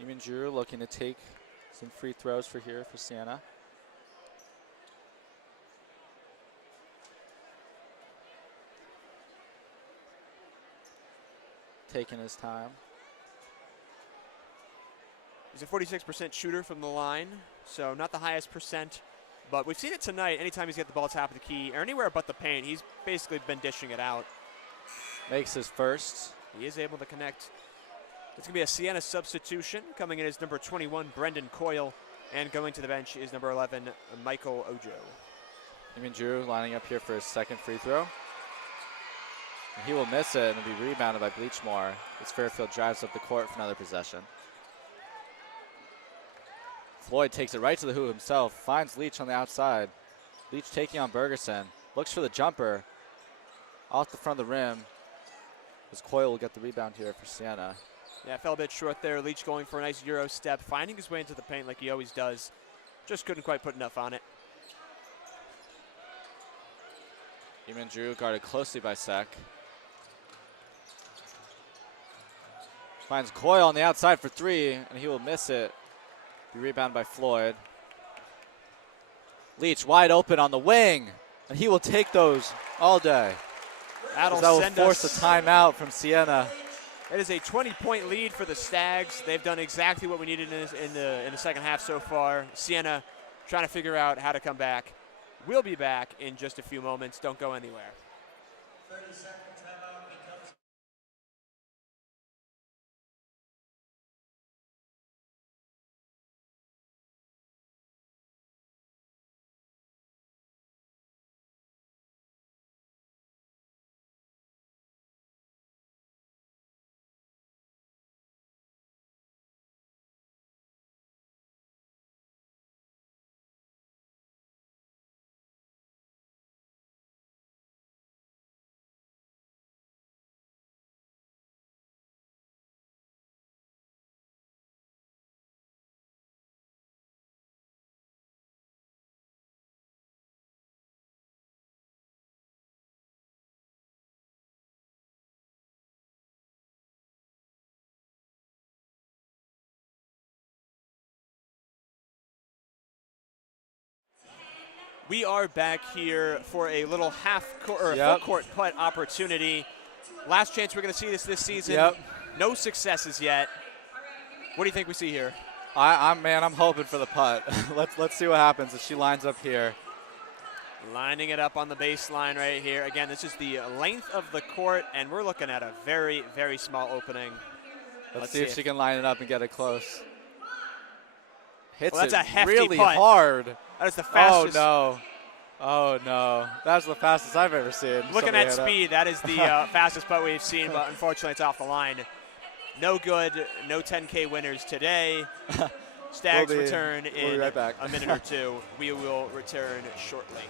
Eamon Drew looking to take some free throws for Siena. Taking his time. He's a 46% shooter from the line, so not the highest percent But we've seen it tonight. Anytime he's got the ball top of the key or anywhere but the paint, he's basically been dishing it out. Makes his first. He is able to connect. It's going to be a Siena substitution. Coming in is number 21, Brendan Coyle. And going to the bench is number 11, Michael Ojo. Eamon Drew lining up here for his second free throw. And he will miss it and will be rebounded by Bleachmore as Fairfield drives up the court for another possession. Floyd takes it right to the hoop himself, finds Leach on the outside. Leach taking on Bergerson, looks for the jumper off the front of the rim as Coyle will get the rebound here for Siena. Yeah, fell a bit short there. Leach going for a nice Euro step, finding his way into the paint like he always does. Just couldn't quite put enough on it. Eamon Drew guarded closely by Sek. Finds Coyle on the outside for three, and he will miss it. Be rebounded by Floyd. Leach wide open on the wing, and he will take those all day. That will force a timeout from Siena. It is a 20-point lead for the Stags. They've done exactly what we needed in the second half so far. Siena trying to figure out how to come back. We'll be back in just a few moments. Don't go anywhere. 30-second timeout becomes. We are back here for a little full court putt opportunity. Last chance we're going to see this season. Yep. No successes yet. What do you think we see here? I'm hoping for the putt. let's see what happens as she lines up here. Lining it up on the baseline right here. Again, this is the length of the court, and we're looking at a very, very small opening. Let's see if she can line it up and get it close. Hits that's it a hefty really putt. hard. That is the fastest. Oh no. That's the fastest I've ever seen. Looking at speed, that is the fastest putt we've seen, but unfortunately it's off the line. No good, no 10K winners today. Stags return in right back. a minute or two. We will return shortly.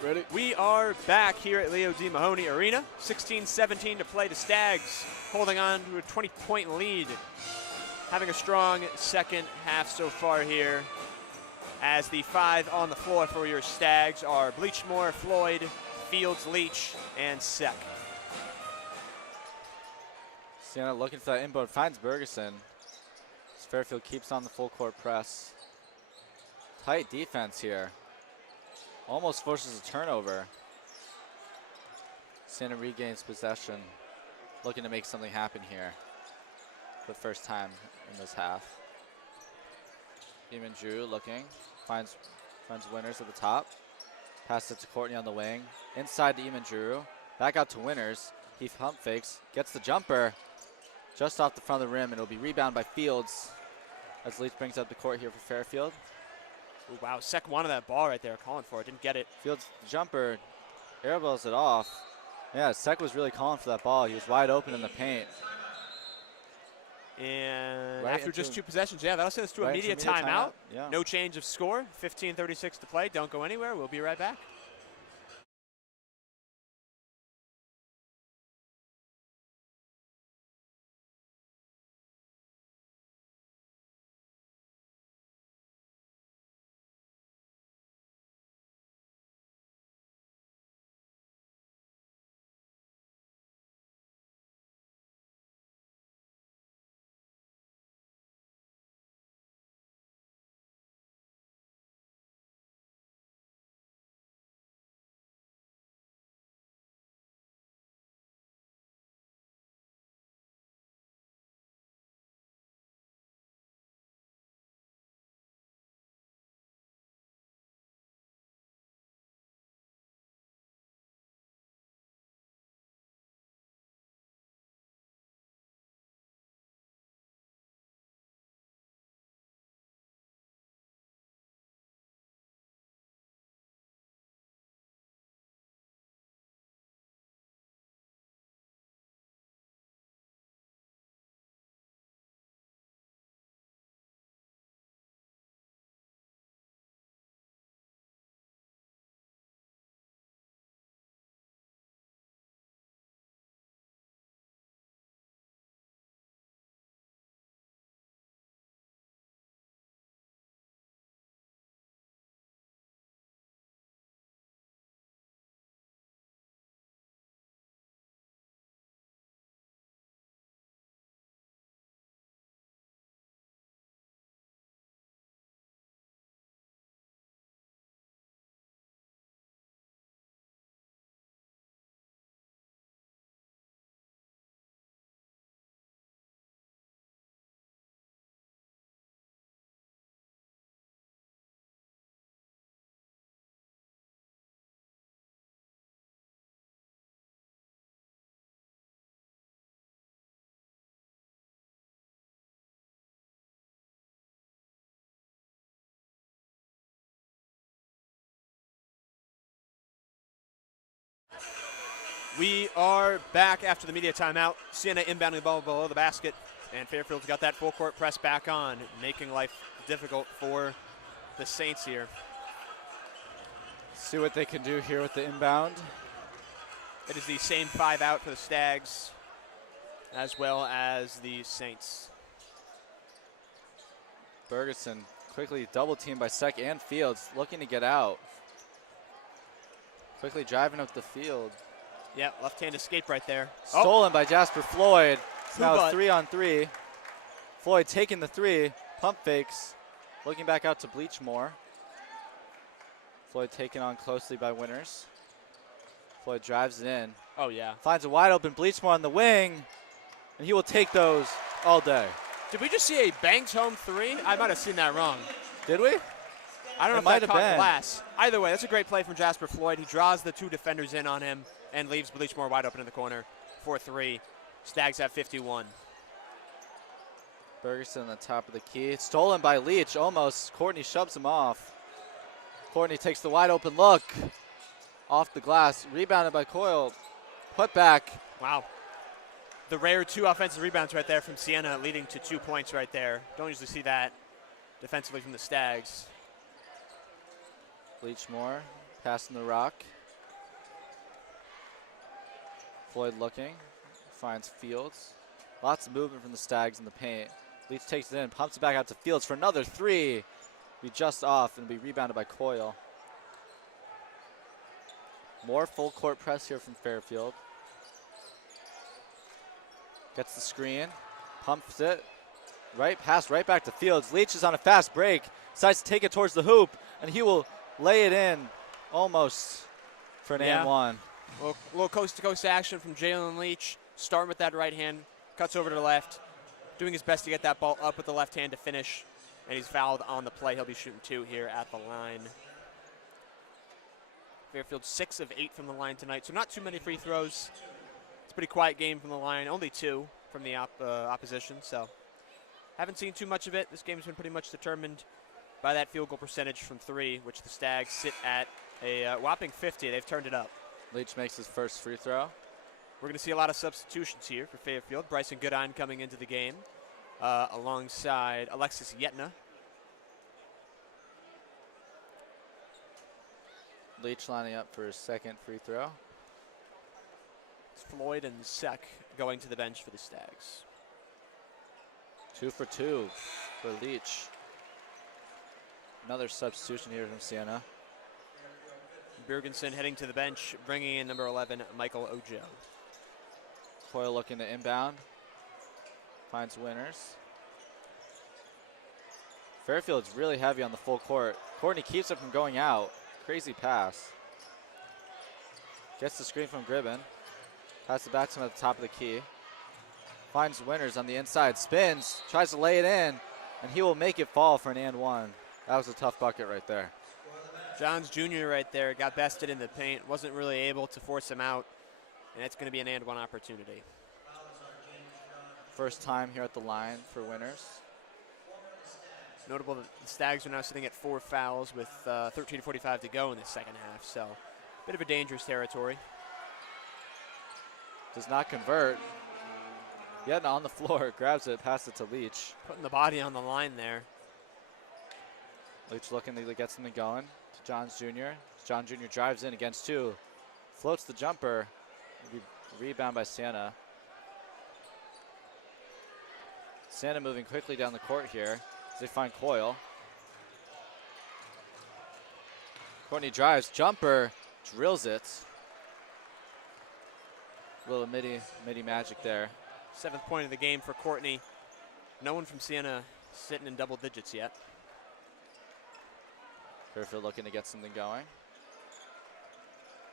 Ready? We are back here at Leo D. Mahoney Arena. 16-17 to play. The Stags holding on to a 20-point lead. Having a strong second half so far here. As the five on the floor for your Stags are Bleachmore, Floyd, Fields, Leach, and Sek. Siena looking for that inbound, finds Bergerson. As Fairfield keeps on the full court press. Tight defense here. Almost forces a turnover. Siena regains possession. Looking to make something happen here. For the first time in this half. Eamon Drew looking. Finds Winners at the top. Passes it to Courtney on the wing. Inside to Eamon Drew. Back out to Winners. He pump fakes. Gets the jumper. Just off the front of the rim. And it'll be rebounded by Fields. As Leach brings up the court here for Fairfield. Ooh, wow, Sek wanted that ball right there, calling for it, didn't get it. Fields jumper, airballs it off. Yeah, Sek was really calling for that ball. He was wide open in the paint. And after just two possessions, that'll send us to immediate timeout. Yeah. No change of score, 15:36 to play. Don't go anywhere, we'll be right back. We are back after the media timeout. Siena inbounding the ball below the basket, and Fairfield's got that full court press back on, making life difficult for the Saints here. See what they can do here with the inbound. It is the same 5 out for the Stags, as well as the Saints. Bergeson quickly double teamed by Sek and Fields, looking to get out. Quickly driving up the field. Yeah, left-hand escape right there. Stolen by Jasper Floyd. It's now Two-butt. 3-on-3. Floyd taking the 3. Pump fakes. Looking back out to Bleachmore. Floyd taken on closely by Winters. Floyd drives it in. Oh, yeah. Finds a wide open Bleachmore on the wing. And he will take those all day. Did we just see a banked home 3? I might have seen that wrong. Did we? I don't know It if might that have caught been. glass. Either way, that's a great play from Jasper Floyd. He draws the 2 defenders in on him and leaves Bleachmore wide open in the corner for 3. Stags have 51. Bergeson on the top of the key. Stolen by Leach almost. Courtney shoves him off. Courtney takes the wide open look. Off the glass. Rebounded by Coyle. Put back. Wow. The rare 2 offensive rebounds right there from Siena, leading to 2 points right there. Don't usually see that defensively from the Stags. Bleachmore passing the rock. Floyd looking. Finds Fields. Lots of movement from the Stags in the paint. Leach takes it in. Pumps it back out to Fields for another 3. Be just off and be rebounded by Coyle. More full court press here from Fairfield. Gets the screen. Pumps it. Right pass right back to Fields. Leach is on a fast break. Decides to take it towards the hoop. And he will lay it in almost for an and one. A little coast-to-coast action from Jalen Leach. Starting with that right hand. Cuts over to the left. Doing his best to get that ball up with the left hand to finish. And he's fouled on the play. He'll be shooting 2 here at the line. Fairfield 6 of 8 from the line tonight, so not too many free throws. It's a pretty quiet game from the line. Only 2 from the opposition, so haven't seen too much of it. This game's been pretty much determined by that field goal percentage from 3, which the Stags sit at a whopping 50. They've turned it up. Leach makes his first free throw. We're going to see a lot of substitutions here for Fairfield. Bryson Goodine coming into the game alongside Alexis Yetna. Leach lining up for his second free throw. It's Floyd and Sek going to the bench for the Stags. 2 for 2 for Leach. Another substitution here from Siena. Bergensen heading to the bench, bringing in number 11, Michael Ojo. Coyle looking to inbound. Finds Winters. Fairfield's really heavy on the full court. Courtney keeps it from going out. Crazy pass. Gets the screen from Gribben. Passes it back to him at the top of the key. Finds Winters on the inside. Spins. Tries to lay it in. And he will make it fall for an and one. That was a tough bucket right there. Johns Jr. right there got bested in the paint. Wasn't really able to force him out. And it's going to be an and one opportunity. First time here at the line for Winters. Notable that the Stags are now sitting at 4 fouls with 13:45 to go in the second half. So a bit of a dangerous territory. Does not convert. Yet on the floor. Grabs it. Passes it to Leach. Putting the body on the line there. Leach looking to get something going to Johns Jr. John Jr. drives in against 2. Floats the jumper. Rebound by Siena. Siena moving quickly down the court here as they find Coyle. Courtney drives, jumper, drills it. A little midi magic there. 7th point of the game for Courtney. No one from Siena sitting in double digits yet. Fairfield looking to get something going.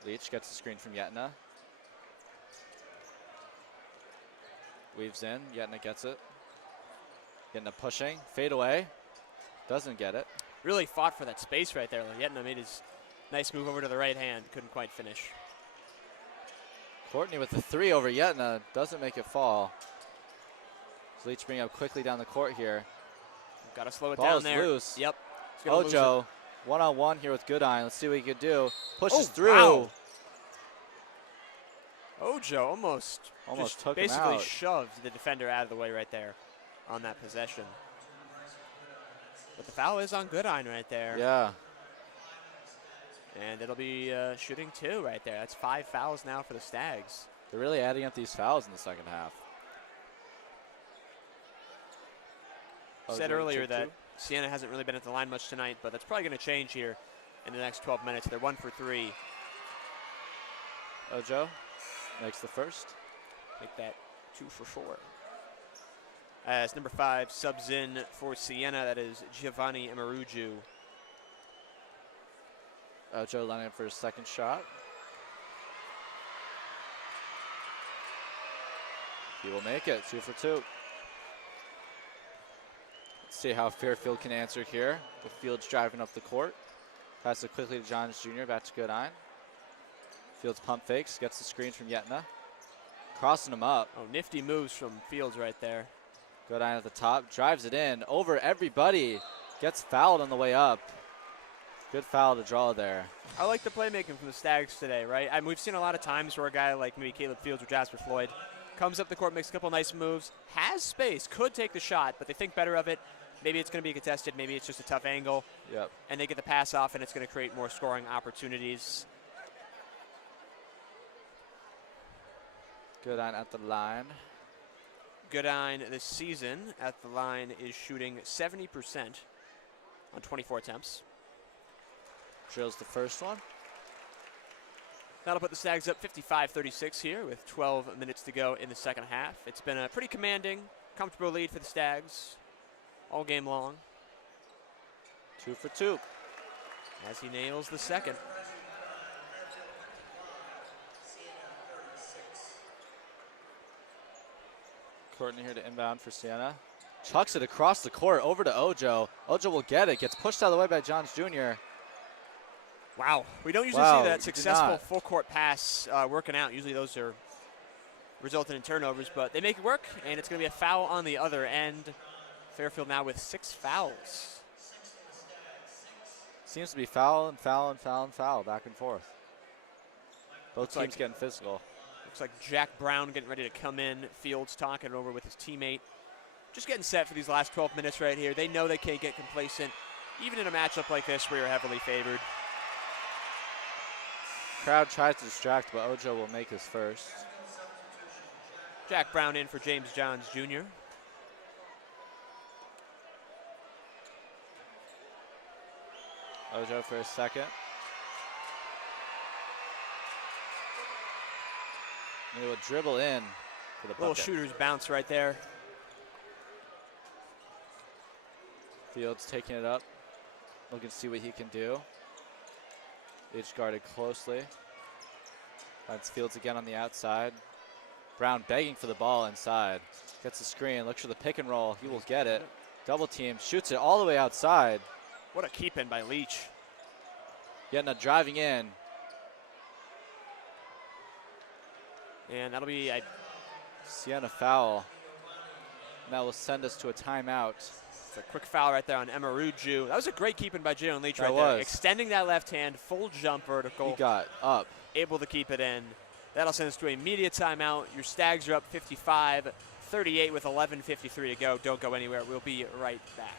Leach gets the screen from Yetna. Weaves in, Yetna gets it. Yetna pushing, fade away. Doesn't get it. Really fought for that space right there. Yetna made his nice move over to the right hand. Couldn't quite finish. Courtney with the 3 over Yetna. Doesn't make it fall. So Leach bring up quickly down the court here. Got to slow it Ball down is there. loose. Yep. He's gonna lose it. Ojo, one-on-one here with Goodine. Let's see what he can do. Pushes through. Wow. Ojo almost just took him basically out. shoved the defender out of the way right there on that possession. But the foul is on Goodine right there. Yeah. And it'll be shooting 2 right there. That's 5 fouls now for the Stags. They're really adding up these fouls in the second half. Said Ojo, earlier chip that two. Siena hasn't really been at the line much tonight, but that's probably going to change here in the next 12 minutes. They're 1 for 3. Ojo makes the first. Make that 2 for 4. As number 5 subs in for Siena, that is Giovanni Emeruju. Ojo lining up for his second shot. He will make it, 2 for 2. Let's see how Fairfield can answer here. The Field's driving up the court. Passes it quickly to Johns Jr., back to Goodine. Fields pump fakes, gets the screen from Yetna. Crossing him up. Oh, nifty moves from Fields right there. Goodine at the top, drives it in, over everybody. Gets fouled on the way up. Good foul to draw there. I like the playmaking from the Stags today, right? I mean, we've seen a lot of times where a guy like maybe Caleb Fields or Jasper Floyd comes up the court, makes a couple nice moves, has space, could take the shot, but they think better of it. Maybe it's going to be contested, maybe it's just a tough angle. Yep. And they get the pass off, and it's going to create more scoring opportunities. Goodine at the line. Goodine this season at the line is shooting 70% on 24 attempts. Drills the first one. That'll put the Stags up 55-36 here with 12 minutes to go in the second half. It's been a pretty commanding, comfortable lead for the Stags all game long. 2 for 2. As he nails the second. Courtney here to inbound for Siena. Chucks it across the court over to Ojo. Ojo will get it. Gets pushed out of the way by Johns Jr. Wow. We don't usually Wow, see we that did successful not. full court pass working out. Usually those are resulting in turnovers, but they make it work, and it's going to be a foul on the other end. Fairfield now with 6 fouls. Seems to be foul and foul and foul and foul, back and forth. Both Looks teams like- getting physical. Looks like Jack Brown getting ready to come in. Fields talking it over with his teammate. Just getting set for these last 12 minutes right here. They know they can't get complacent, even in a matchup like this where you're heavily favored. Crowd tries to distract, but Ojo will make his first. Jack Brown in for James Johns Jr. Ojo for his second. And he will dribble in for the Little bucket. shooter's bounce right there. Fields taking it up, looking to see what he can do. Each guarded closely. That's Fields again on the outside. Brown begging for the ball inside. Gets the screen, looks for the pick and roll. He will get it. Double team, shoots it all the way outside. What a keep in by Leach. Yetna driving in. And that'll be a Siena foul. And that will send us to a timeout. It's a quick foul right there on Emeruju. That was a great keeping by Jalen Leach That right there. was. Extending that left hand, full jump vertical. He got up. Able to keep it in. That'll send us to a media timeout. Your Stags are up 55-38 with 11:53 to go. Don't go anywhere. We'll be right back.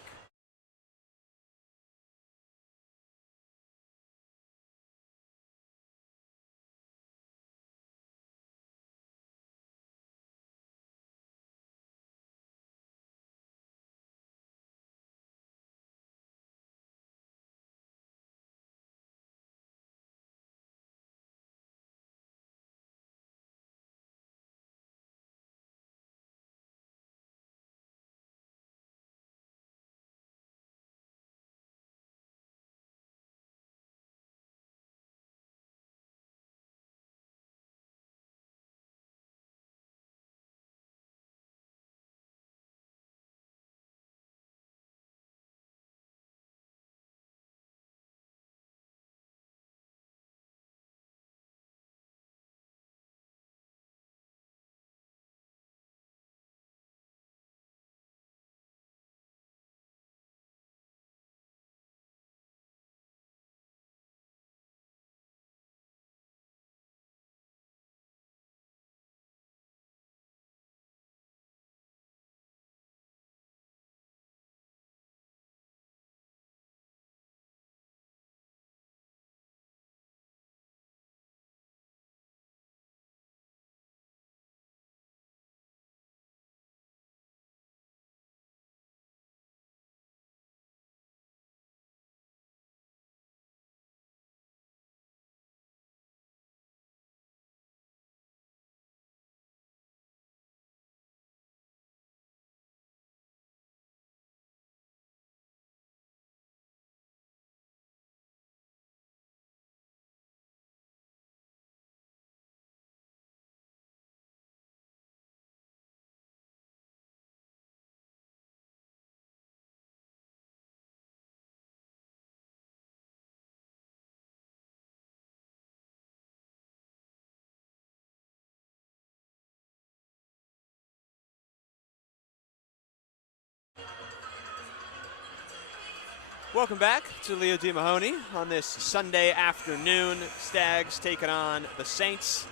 Welcome back to Leo D. Mahoney on this Sunday afternoon. Stags taking on the Saints.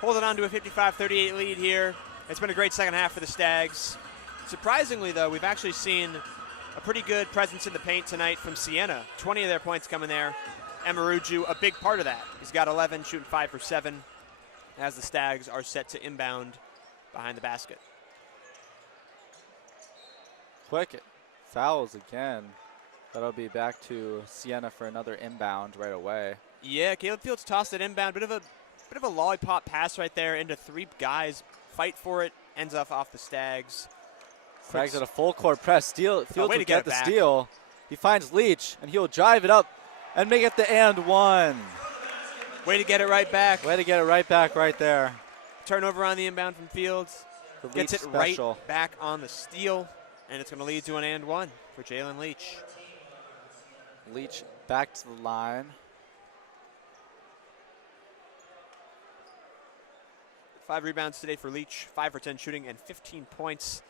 Holding on to a 55-38 lead here. It's been a great second half for the Stags. Surprisingly, though, we've actually seen a pretty good presence in the paint tonight from Siena. 20 of their points coming there. Emaruju, a big part of that. He's got 11, shooting 5 for 7, as the Stags are set to inbound behind the basket. Quick fouls again. That'll be back to Siena for another inbound right away. Yeah, Caleb Fields tossed it inbound. Bit of a lollipop pass right there into 3 guys. Fight for it. Ends off the Stags. Stags at a full court press. Fields will get the back. steal. He finds Leach, and he'll drive it up and make it the and one. Way to get it right back. Way to get it right back right there. Turnover on the inbound from Fields. The Gets Leach it special. right back on the steal. And it's going to lead to an and one for Jalen Leach. Leach back to the line. 5 rebounds today for Leach, 5 for 10 shooting, and 15 points.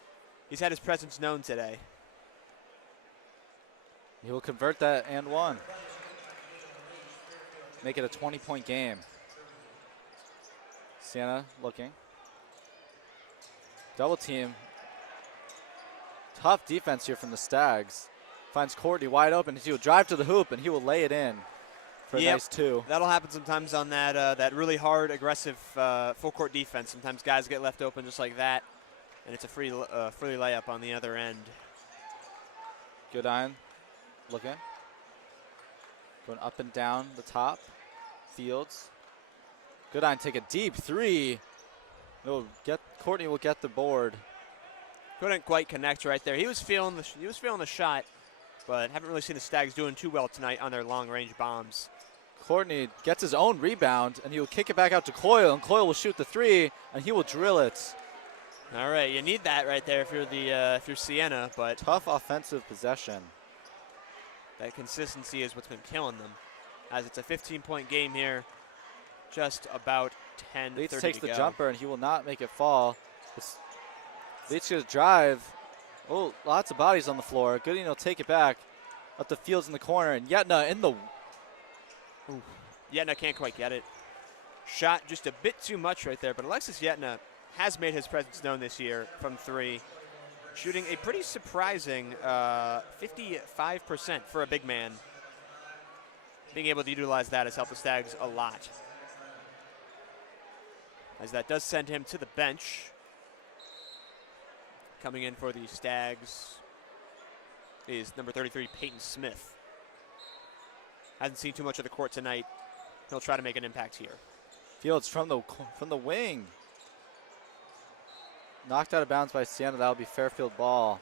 He's had his presence known today. He will convert that and one. Make it a 20-point game. Siena looking. Double team. Tough defense here from the Stags. Finds Courtney wide open. He will drive to the hoop, and he will lay it in for a nice 2. That'll happen sometimes on that that really hard, aggressive full court defense. Sometimes guys get left open just like that, and it's a free layup on the other end. Goodine looking. Going up and down the top. Fields. Goodine take a deep 3. Courtney will get the board. Couldn't quite connect right there. He was feeling the shot, but haven't really seen the Stags doing too well tonight on their long-range bombs. Courtney gets his own rebound, and he will kick it back out to Coyle, and Coyle will shoot the 3, and he will drill it. All right, you need that right there if you're Siena, but Tough offensive possession. that consistency is what's been killing them, as it's a 15-point game here, just about 10:30 Leach to takes the go. jumper, and he will not make it fall. Leach gonna drive. Oh, lots of bodies on the floor. Goodine will take it back up the Fields in the corner, and Yetna in the. Yetna can't quite get it. Shot just a bit too much right there, but Alexis Yetna has made his presence known this year from 3, shooting a pretty surprising 55% for a big man. Being able to utilize that has helped the Stags a lot, as that does send him to the bench. Coming in for the Stags is number 33, Peyton Smith. Hasn't seen too much of the court tonight. He'll try to make an impact here. Fields from the wing. Knocked out of bounds by Siena. That'll be Fairfield ball.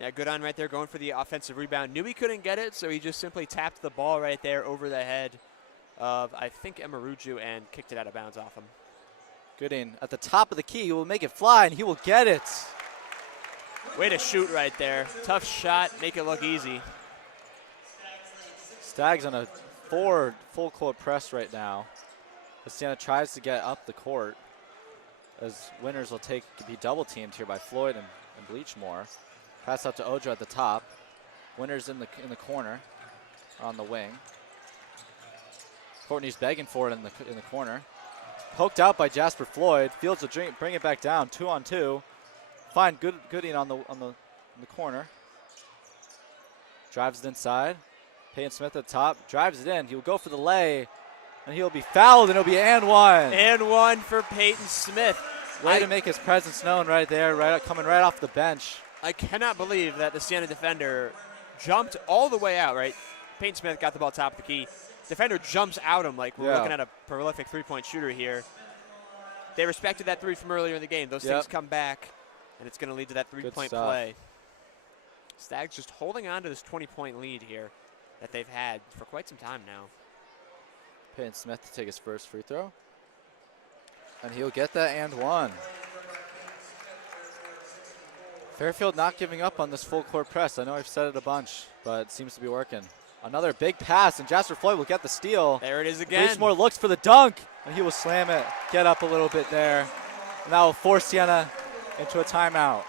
Yeah, good on right there, going for the offensive rebound. Knew he couldn't get it, so he just simply tapped the ball right there over the head of, I think, Emaruju, and kicked it out of bounds off him. Goodine at the top of the key. He will make it fly, and he will get it. Way to shoot right there. Tough shot, make it look easy. Stags on a 4 full court press right now. Siena tries to get up the court, as winners will be double teamed here by Floyd and Bleachmore. Pass out to Ojo at the top. Winners in the corner, on the wing. Courtney's begging for it in the corner. Poked out by Jasper Floyd. Fields will bring it back down. 2-on-2. Find Goodine in the corner. Drives it inside. Peyton Smith at the top. Drives it in. He'll go for the lay. And he'll be fouled, and it'll be and one. And one for Peyton Smith. Way to make his presence known right there, coming right off the bench. I cannot believe that the Siena defender jumped all the way out, right? Peyton Smith got the ball top of the key. Defender jumps out him like we're looking at a prolific three-point shooter here. They respected that 3 from earlier in the game. Those things come back, and it's going to lead to that 3-point play. Stags just holding on to this 20-point lead here that they've had for quite some time now. Peyton Smith to take his first free throw. And he'll get that and one. Fairfield not giving up on this full court press. I know I've said it a bunch, but it seems to be working. Another big pass, and Jasper Floyd will get the steal. There it is again. Bleachmore looks for the dunk, and he will slam it. Get up a little bit there. And that will force Siena into a timeout.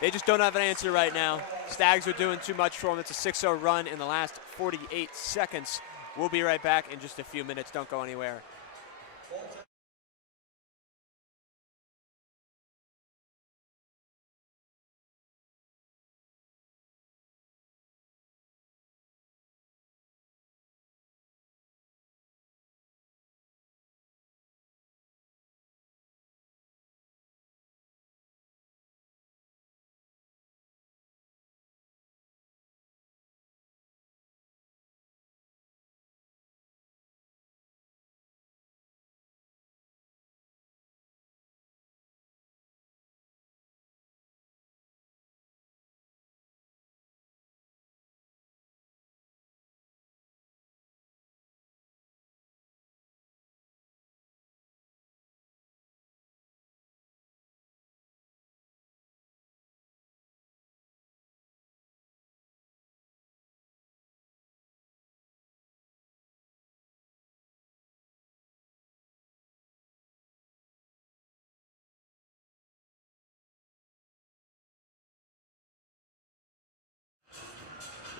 They just don't have an answer right now. Stags are doing too much for them. It's a 6-0 run in the last 48 seconds. We'll be right back in just a few minutes. Don't go anywhere.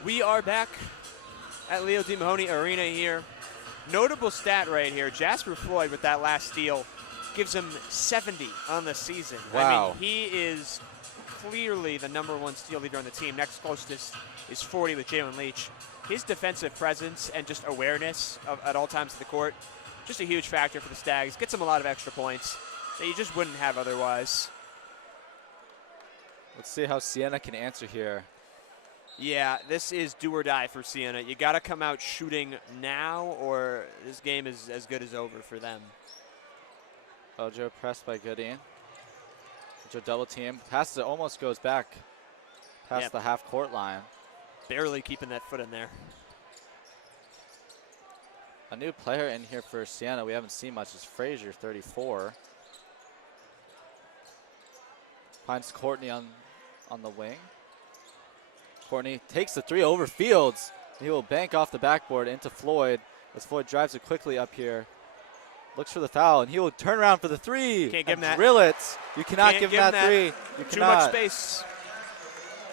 We are back at Leo D. Mahoney Arena here. Notable stat right here. Jasper Floyd with that last steal gives him 70 on the season. Wow. I mean, he is clearly the #1 steal leader on the team. Next closest is 40 with Jalen Leach. His defensive presence and just awareness at all times of the court, just a huge factor for the Stags. Gets them a lot of extra points that you just wouldn't have otherwise. Let's see how Siena can answer here. Yeah, this is do or die for Siena. You got to come out shooting now, or this game is as good as over for them. Ojo pressed by Goodine. Ojo double team. Passes it, almost goes back past the half court line. Barely keeping that foot in there. A new player in here for Siena we haven't seen much is Frazier, 34. Finds Courtney on the wing. Courtney takes the three over Fields. He will bank off the backboard into Floyd as Floyd drives it quickly up here. Looks for the foul, and he will turn around for the three. Can't give him that. Drill it. You cannot Can't give him that three. You Too cannot. much space.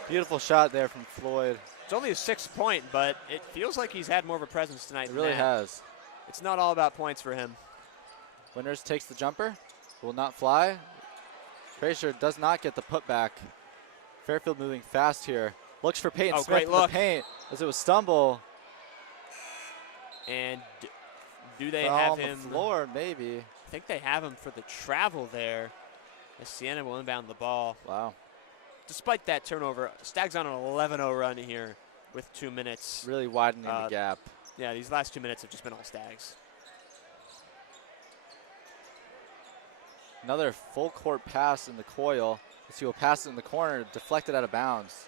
Beautiful shot there from Floyd. It's only a 6-point, but it feels like he's had more of a presence tonight. It really has. It's not all about points for him. Winters takes the jumper. Will not fly. Frazier does not get the putback. Fairfield moving fast here. Looks for Peyton Smith in the paint as it was stumble. And do they Foul have on him? the floor, maybe. I think they have him for the travel there. As Siena will inbound the ball. Wow. Despite that turnover, Stags on an 11-0 run here with 2 minutes. Really widening the gap. Yeah, these last 2 minutes have just been all Stags. Another full court pass in the coil. As he will pass it in the corner, deflected out of bounds.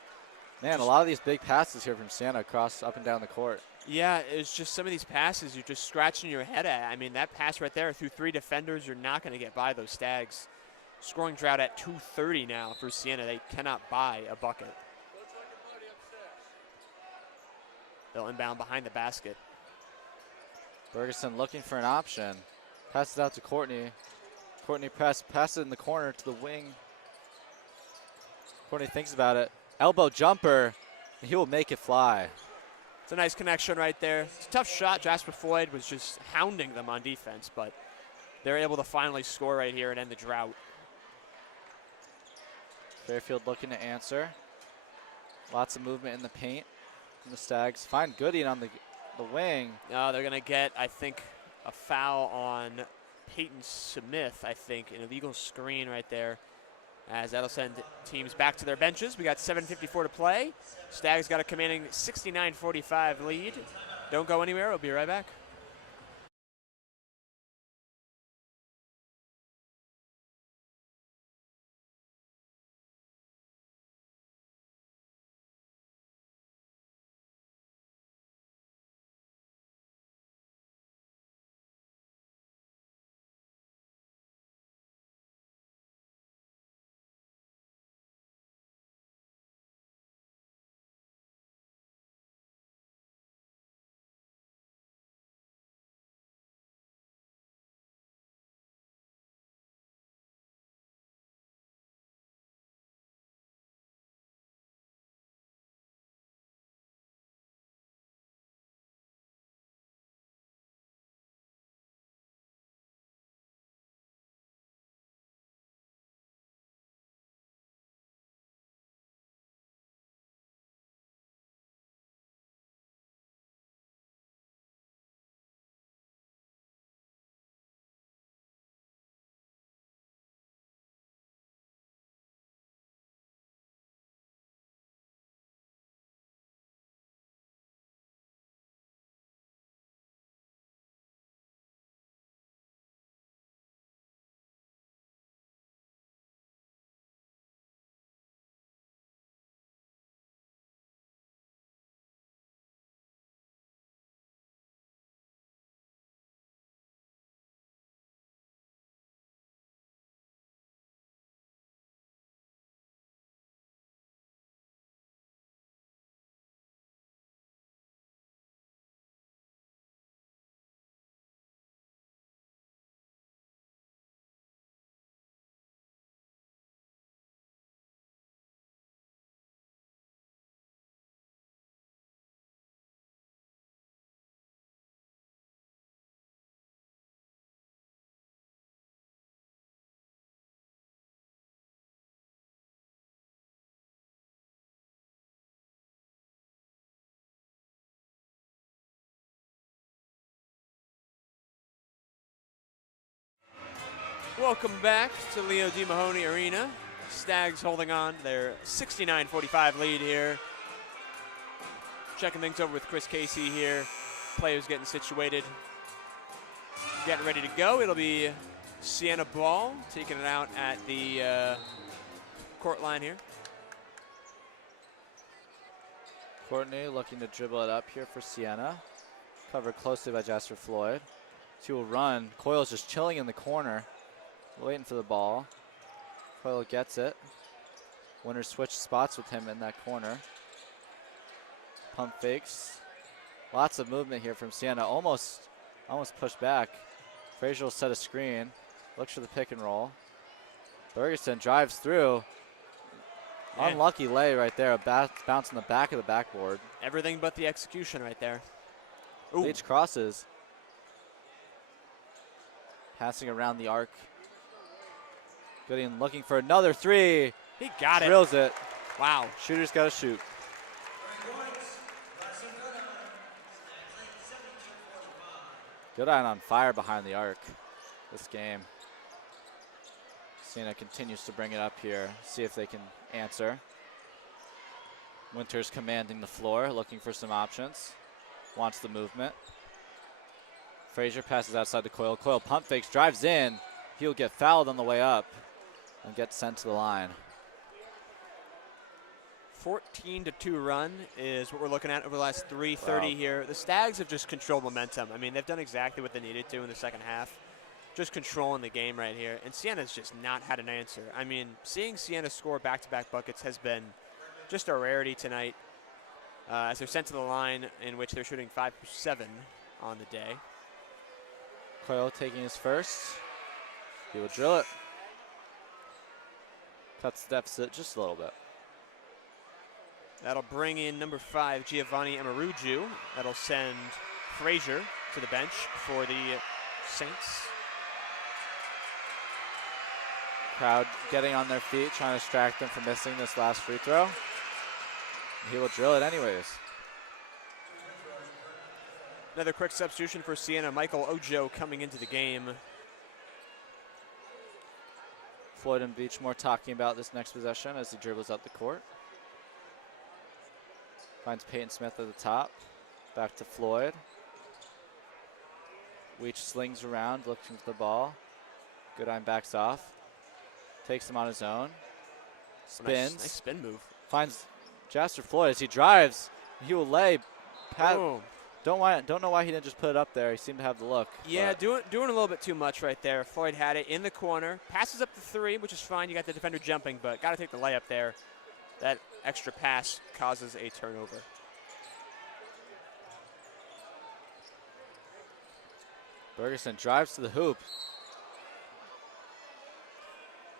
Man, a lot of these big passes here from Siena across up and down the court. Yeah, it's just some of these passes you're just scratching your head at. I mean, that pass right there through 3 defenders, you're not going to get by those Stags. Scoring drought at 2:30 now for Siena. They cannot buy a bucket. They'll inbound behind the basket. Bergeson looking for an option. Passes it out to Courtney. Courtney passes it in the corner to the wing. Courtney thinks about it. Elbow jumper, and he will make it fly. It's a nice connection right there. It's a tough shot. Jasper Floyd was just hounding them on defense, but they're able to finally score right here and end the drought. Fairfield looking to answer. Lots of movement in the paint from the Stags. Find Goodine on the wing. They're going to get, I think, a foul on Peyton Smith, I think, an illegal screen right there. As that'll send teams back to their benches. We got 7:54 to play. Stags got a commanding 69-45 lead. Don't go anywhere. We'll be right back. Welcome back to Leo D. Mahoney Arena. Stags holding on to their 69-45 lead here. Checking things over with Chris Casey here. Players getting situated, getting ready to go. It'll be Siena ball, taking it out at the court line here. Courtney looking to dribble it up here for Siena. Covered closely by Jasper Floyd. He will run. Coyle's just chilling in the corner, waiting for the ball. Coyle gets it. Winner switch spots with him in that corner. Pump fakes. Lots of movement here from Siena. Almost pushed back. Frazier will set a screen. Looks for the pick and roll. Bergeson drives through. Yeah. Unlucky lay right there. A bounce in the back of the backboard. Everything but the execution right there. Ooh. Leach crosses. Passing around the arc. Gooding looking for another three. He got it. Drills it. Wow. Shooter's got to shoot. Goodine on fire behind the arc this game. Siena continues to bring it up here. See if they can answer. Winters commanding the floor, looking for some options. Wants the movement. Frazier passes outside to Coyle. Coyle pump fakes, drives in. He'll get fouled on the way up and get sent to the line. 14-2 run is what we're looking at over the last 3:30 here. The Stags have just controlled momentum. I mean, they've done exactly what they needed to in the second half. Just controlling the game right here. And Siena's just not had an answer. I mean, seeing Siena score back-to-back buckets has been just a rarity tonight as they're sent to the line in which they're shooting 5 for 7 on the day. Coyle taking his first. He will drill it. Cuts the deficit just a little bit. That'll bring in number 5, Giovanni Amaruju. That'll send Frazier to the bench for the Saints. Crowd getting on their feet, trying to distract them from missing this last free throw. He will drill it anyways. Another quick substitution for Siena. Michael Ojo coming into the game. Floyd and Beachmore talking about this next possession as he dribbles up the court. Finds Peyton Smith at the top. Back to Floyd. Weech slings around, looking for the ball. Goodine backs off. Takes him on his own. Spins. Nice spin move. Finds Jasper Floyd as he drives. He will lay. Boom. Don't know why he didn't just put it up there. He seemed to have the look. Yeah, doing a little bit too much right there. Floyd had it in the corner. Passes up the 3, which is fine. You got the defender jumping, but got to take the layup there. That extra pass causes a turnover. Bergeson drives to the hoop.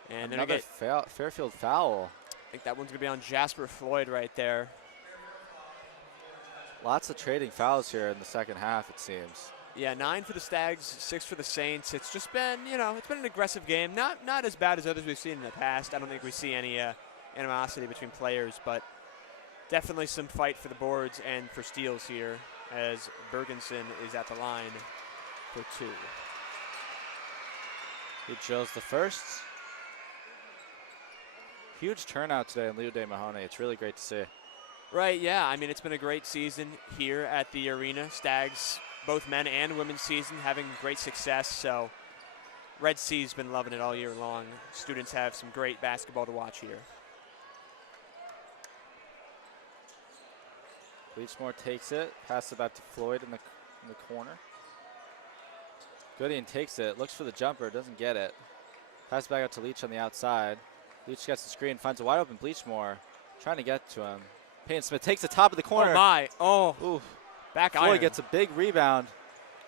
And another Fairfield foul. I think that one's going to be on Jasper Floyd right there. Lots of trading fouls here in the second half, it seems. Yeah, 9 for the Stags, 6 for the Saints. It's just been, it's been an aggressive game. Not as bad as others we've seen in the past. I don't think we see any animosity between players, but definitely some fight for the boards and for steals here as Bergenson is at the line for 2. He drills the first. Huge turnout today in Leo de Mahoney. It's really great to see. Right, yeah. I mean, it's been a great season here at the arena. Stags, both men and women's season, having great success. So Red C's been loving it all year long. Students have some great basketball to watch here. Bleachmore takes it. Passes it back to Floyd in the corner. Goodine takes it. Looks for the jumper. Doesn't get it. Pass back out to Leach on the outside. Leach gets the screen. Finds a wide open Bleachmore. Trying to get to him. Payne Smith takes the top of the corner. Oh, my. Oh. Ooh. Back Floyd iron. gets a big rebound.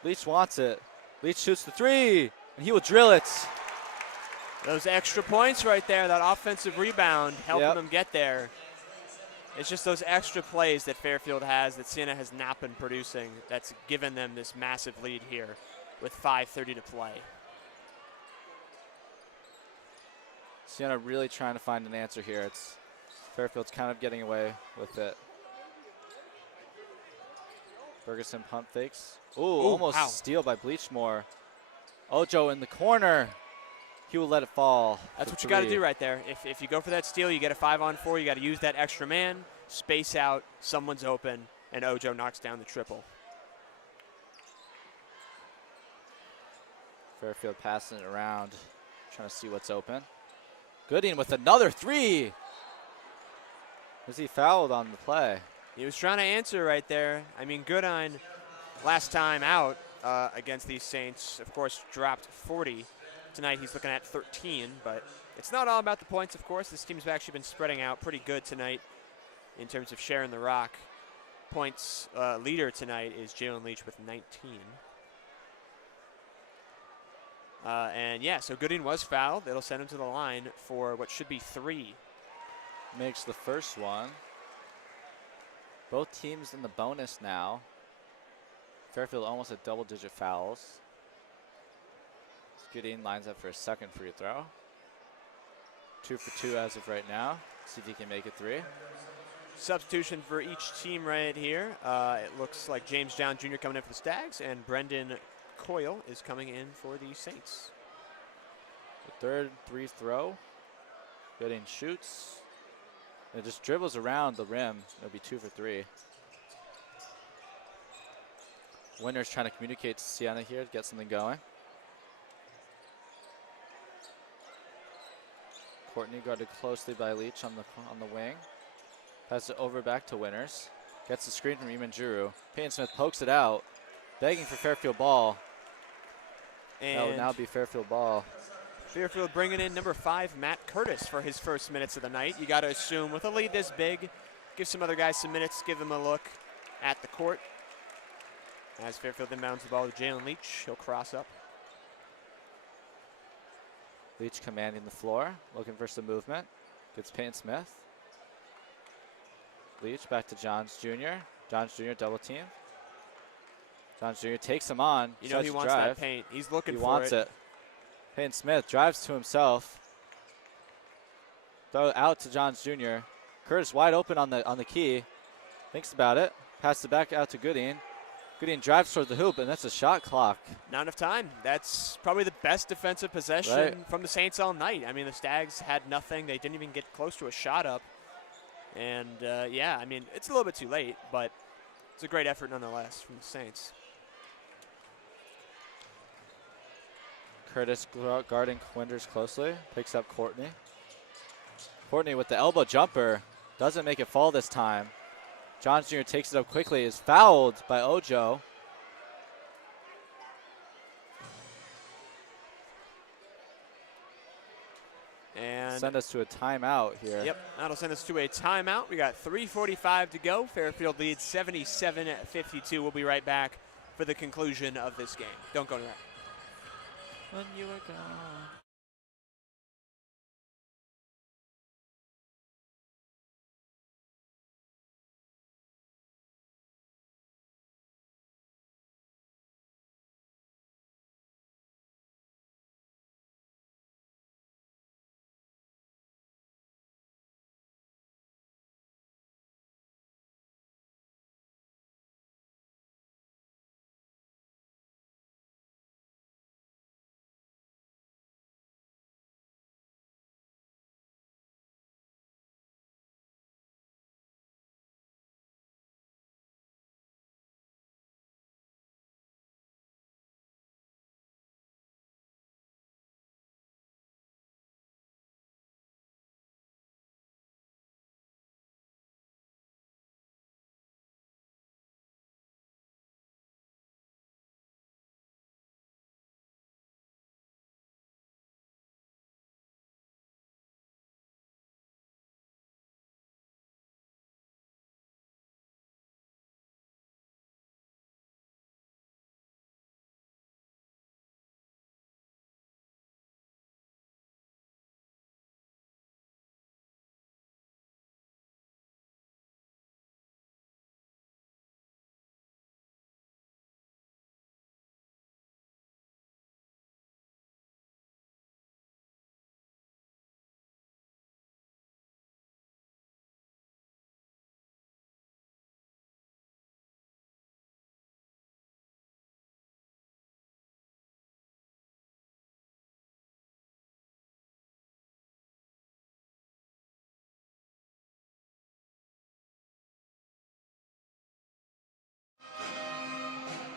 Leach wants it. Leach shoots the 3, and he will drill it. Those extra points right there, that offensive rebound, helping them get there. It's just those extra plays that Fairfield has that Siena has not been producing that's given them this massive lead here with 5:30 to play. Siena really trying to find an answer here. It's Fairfield's kind of getting away with it. Bergeson pump fakes. Ooh, almost wow. steal by Bleachmore. Ojo in the corner. He will let it fall. That's for what you got to 3. do right there. If you go for that steal, you get a 5-on-4. You got to use that extra man, space out, someone's open, and Ojo knocks down the triple. Fairfield passing it around, trying to see what's open. Gooding with another 3. Was he fouled on the play? He was trying to answer right there. I mean, Goodine, last time out against these Saints, of course, dropped 40. Tonight he's looking at 13, but it's not all about the points, of course. This team's actually been spreading out pretty good tonight in terms of sharing the rock. Points leader tonight is Jalen Leach with 19. And yeah, so Gooding was fouled. It'll send him to the line for what should be 3. Makes the first one. Both teams in the bonus now. Fairfield almost at double-digit fouls. Gooding lines up for a second free throw. 2 for 2 as of right now. See if he can make it 3. Substitution for each team right here. It looks like James Down Jr. coming in for the Stags, and Brendan Coyle is coming in for the Saints. The third free throw. Gooding shoots. It just dribbles around the rim. It'll be 2 for 3. Winner's trying to communicate to Siena here to get something going. Courtney guarded closely by Leach on the wing. Passes it over back to Winners. Gets the screen from Imanjuru. Peyton Smith pokes it out, begging for Fairfield ball. And that would now be Fairfield ball. Fairfield bringing in number 5, Matt Curtis, for his first minutes of the night. You got to assume with a lead this big, give some other guys some minutes, give them a look at the court. As Fairfield inbounds the ball to Jalen Leach, he'll cross up. Leach commanding the floor, looking for some movement. Gets Peyton Smith. Leach back to Johns Jr. Johns Jr. double team. Johns Jr. takes him on. You know he wants that paint. He's looking for it. He wants it. Peyton Smith drives to himself. Throw it out to Johns Jr. Curtis wide open on the key. Thinks about it. Passes it back out to Gooding. Gooding drives towards the hoop, and that's a shot clock. Not enough time. That's probably the best defensive possession from the Saints all night. I mean, the Stags had nothing. They didn't even get close to a shot up. And, yeah, I mean, it's a little bit too late, but it's a great effort nonetheless from the Saints. Curtis guarding Quinders closely. Picks up Courtney. Courtney with the elbow jumper. Doesn't make it fall this time. Johns Jr. takes it up quickly. Is fouled by Ojo. And send us to a timeout here. Yep, that'll send us to a timeout. We got 3:45 to go. Fairfield leads 77-52. We'll be right back for the conclusion of this game. Don't go anywhere. When you were gone.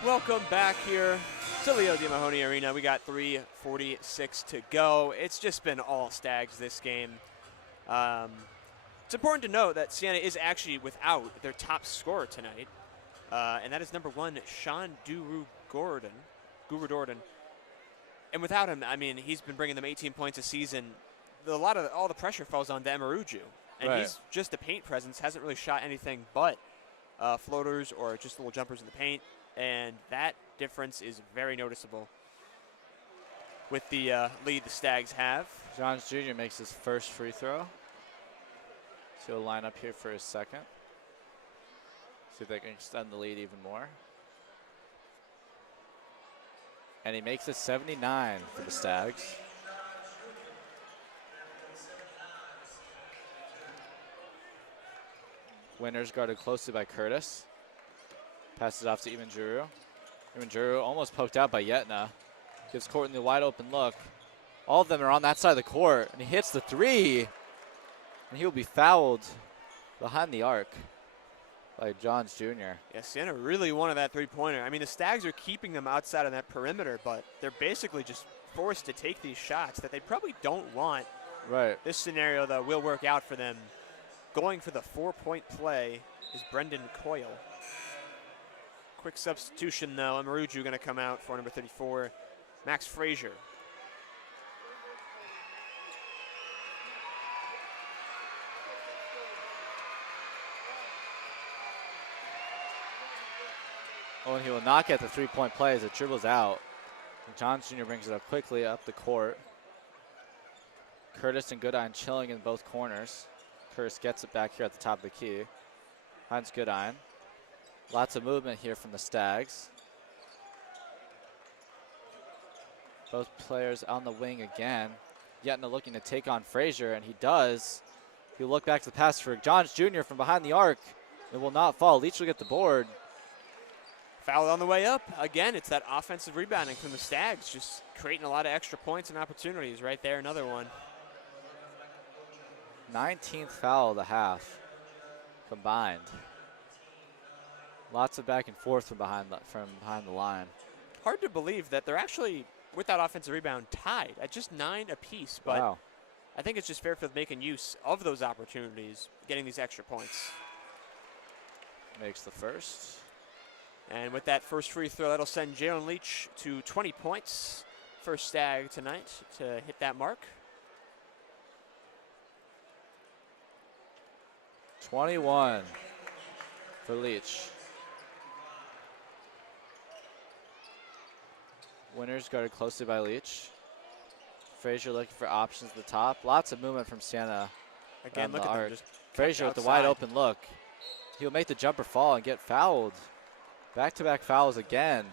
Welcome back here to Leo Di Mahoney Arena. We got 3:46 to go. It's just been all Stags this game. It's important to note that Siena is actually without their top scorer tonight, and that is number 1, Sean Guru-Dordan. And without him, I mean, he's been bringing them 18 points a season. All the pressure falls on Demaruju, and Right. he's just a paint presence, hasn't really shot anything but floaters or just little jumpers in the paint. And that difference is very noticeable with the lead the Stags have. Johns Jr. makes his first free throw. So he'll line up here for his second. See if they can extend the lead even more. And he makes it 79 for the Stags. Winners guarded closely by Curtis. Passes off to Imanjuru. Imanjuru almost poked out by Yetna. Gives Courtney a wide open look. All of them are on that side of the court. And he hits the three. And he'll be fouled behind the arc by Johns Jr. Yeah, Siena really wanted that three-pointer. I mean, the Stags are keeping them outside of that perimeter, but they're basically just forced to take these shots that they probably don't want. Right. This scenario, though, will work out for them. Going for the 4-point play is Brendan Coyle. Quick substitution, though. Amaruju going to come out for number 34, Max Frazier. Oh, and he will not get the three-point play as it dribbles out. And Johns Jr. brings it up quickly up the court. Curtis and Goodine chilling in both corners. Curtis gets it back here at the top of the key. Finds Goodine. Lots of movement here from the Stags. Both players on the wing again. Yetna looking to take on Frazier, and he does. He'll look back to the pass for Johns Jr. from behind the arc. It will not fall. Leach will get the board. Foul on the way up. Again, it's that offensive rebounding from the Stags, just creating a lot of extra points and opportunities. Right there, another one. 19th foul of the half combined. Lots of back and forth from behind the line. Hard to believe that they're actually, with that offensive rebound, tied at just 9 apiece. But Wow. I think it's just Fairfield making use of those opportunities, getting these extra points. Makes the first. And with that first free throw, that'll send Jalen Leach to 20 points. First Stag tonight to hit that mark. 21 for Leach. Winners guarded closely by Leach. Frazier looking for options at the top. Lots of movement from Siena. Again, around look the at them arc. just Frazier with the outside. wide open look. He'll make the jumper fall and get fouled. Back-to-back fouls again.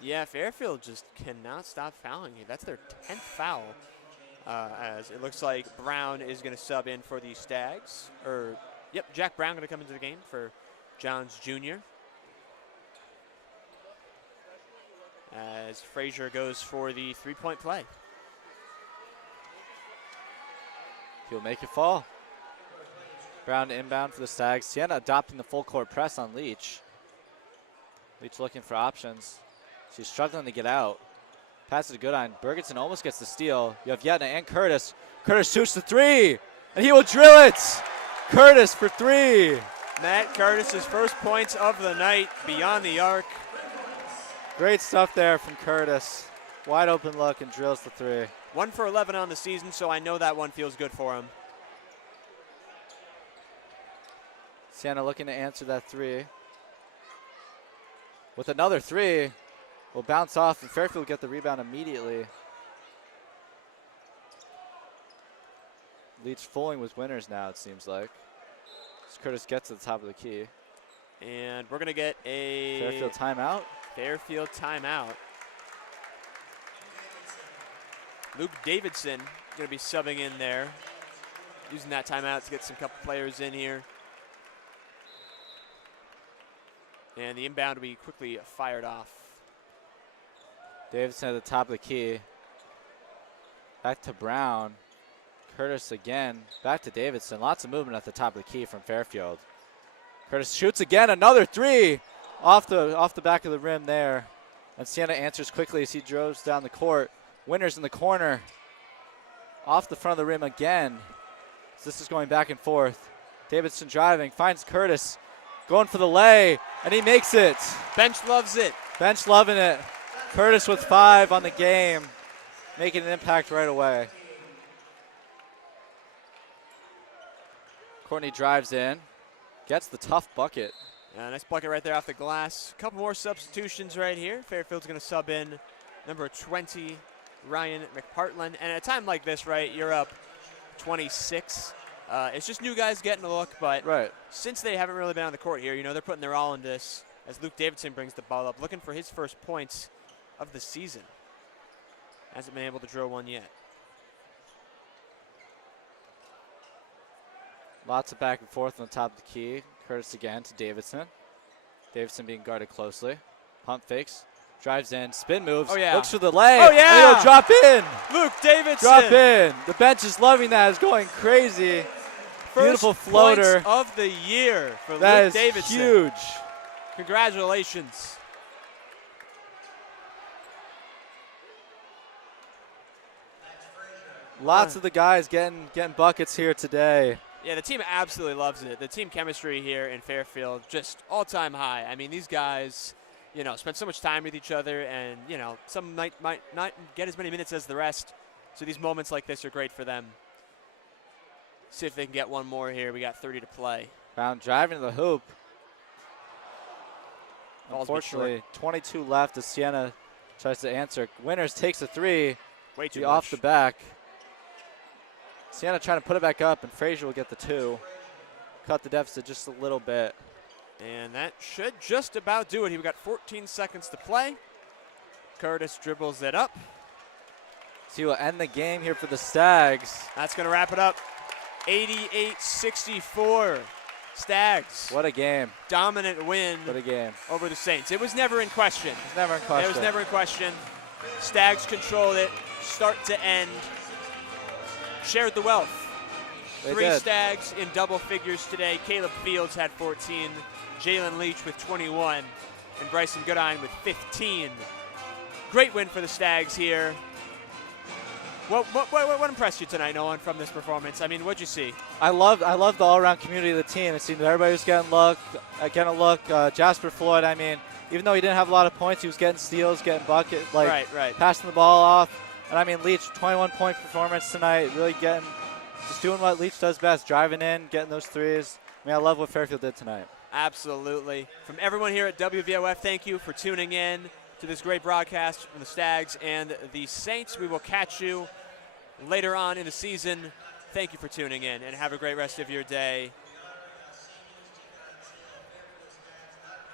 Yeah, Fairfield just cannot stop fouling you. That's their 10th foul. As it looks like Brown is going to sub in for the Stags. Jack Brown going to come into the game for Johns Jr. As Frazier goes for the three-point play. He'll make it fall. Brown inbound for the Stags. Siena adopting the full court press on Leach. Leach looking for options. She's struggling to get out. Passes to Goodine. Bergenson almost gets the steal. You have Yetna and Curtis. Curtis shoots the three, and he will drill it. Curtis for three. Matt Curtis's first points of the night beyond the arc. Great stuff there from Curtis. Wide open look and drills the three. 1 for 11 on the season, so I know that one feels good for him. Siena looking to answer that three. With another three, will bounce off and Fairfield get the rebound immediately. Leach fooling with winners now, it seems like. As Curtis gets to the top of the key. And we're going to get a Fairfield timeout. Fairfield timeout. Luke Davidson going to be subbing in there, using that timeout to get some couple players in here. And the inbound will be quickly fired off. Davidson at the top of the key. Back to Brown. Curtis again. Back to Davidson. Lots of movement at the top of the key from Fairfield. Curtis shoots again. Another three. off the back of the rim there. And Siena answers quickly as he drives down the court. Winters in the corner. Off the front of the rim again. So this is going back and forth. Davidson driving, finds Curtis. Going for the lay, and he makes it. Bench loves it. Bench loving it. Curtis with 5 on the game, making an impact right away. Courtney drives in, gets the tough bucket. Yeah, nice bucket right there off the glass. A couple more substitutions right here. Fairfield's going to sub in number 20, Ryan McPartland. And at a time like this, right, you're up 26. It's just new guys getting a look, but since they haven't really been on the court here, you know, they're putting their all into this as Luke Davidson brings the ball up, looking for his first points of the season. Hasn't been able to drill one yet. Lots of back and forth on the top of the key. Curtis again to Davidson. Davidson being guarded closely. Pump fakes. Drives in. Spin moves. Oh, yeah. Looks for the lay. Oh, yeah. And he'll drop in. Luke Davidson. Drop in. The bench is loving that. It's going crazy. First Beautiful floater. points of the year for That Luke is Davidson. huge. Congratulations. Lots of the guys getting buckets here today. Yeah, the team absolutely loves it. The team chemistry here in Fairfield, just all-time high. I mean, these guys, you know, spend so much time with each other, and, you know, some might not get as many minutes as the rest. So these moments like this are great for them. See if they can get one more here. We got 30 to play. Brown driving to the hoop. Ball's a bit short. Unfortunately, 22 left as Siena tries to answer. Winters takes a 3. Way too Be much. off the back. Siena trying to put it back up, and Frazier will get the 2. Cut the deficit just a little bit. And that should just about do it. We've got 14 seconds to play. Curtis dribbles it up. So he will end the game here for the Stags. That's going to wrap it up. 88-64. Stags. What a game. Dominant win What a game. over the Saints. It was never in question. It's never in question. It was never in question. Stags controlled it, start to end. Shared the wealth. They 3 did. Stags in double figures today. Caleb Fields had 14, Jalen Leach with 21, and Bryson Goodine with 15. Great win for the Stags here. What impressed you tonight, Nolan, from this performance? I mean, what'd you see? I loved the all-around community of the team. It seemed everybody was getting a look. Jasper Floyd, I mean, even though he didn't have a lot of points, he was getting steals, getting bucket, Right. passing the ball off. And I mean, Leach, 21-point performance tonight, really just doing what Leach does best, driving in, getting those threes. I mean, I love what Fairfield did tonight. Absolutely. From everyone here at WVOF, thank you for tuning in to this great broadcast from the Stags and the Saints. We will catch you later on in the season. Thank you for tuning in, and have a great rest of your day.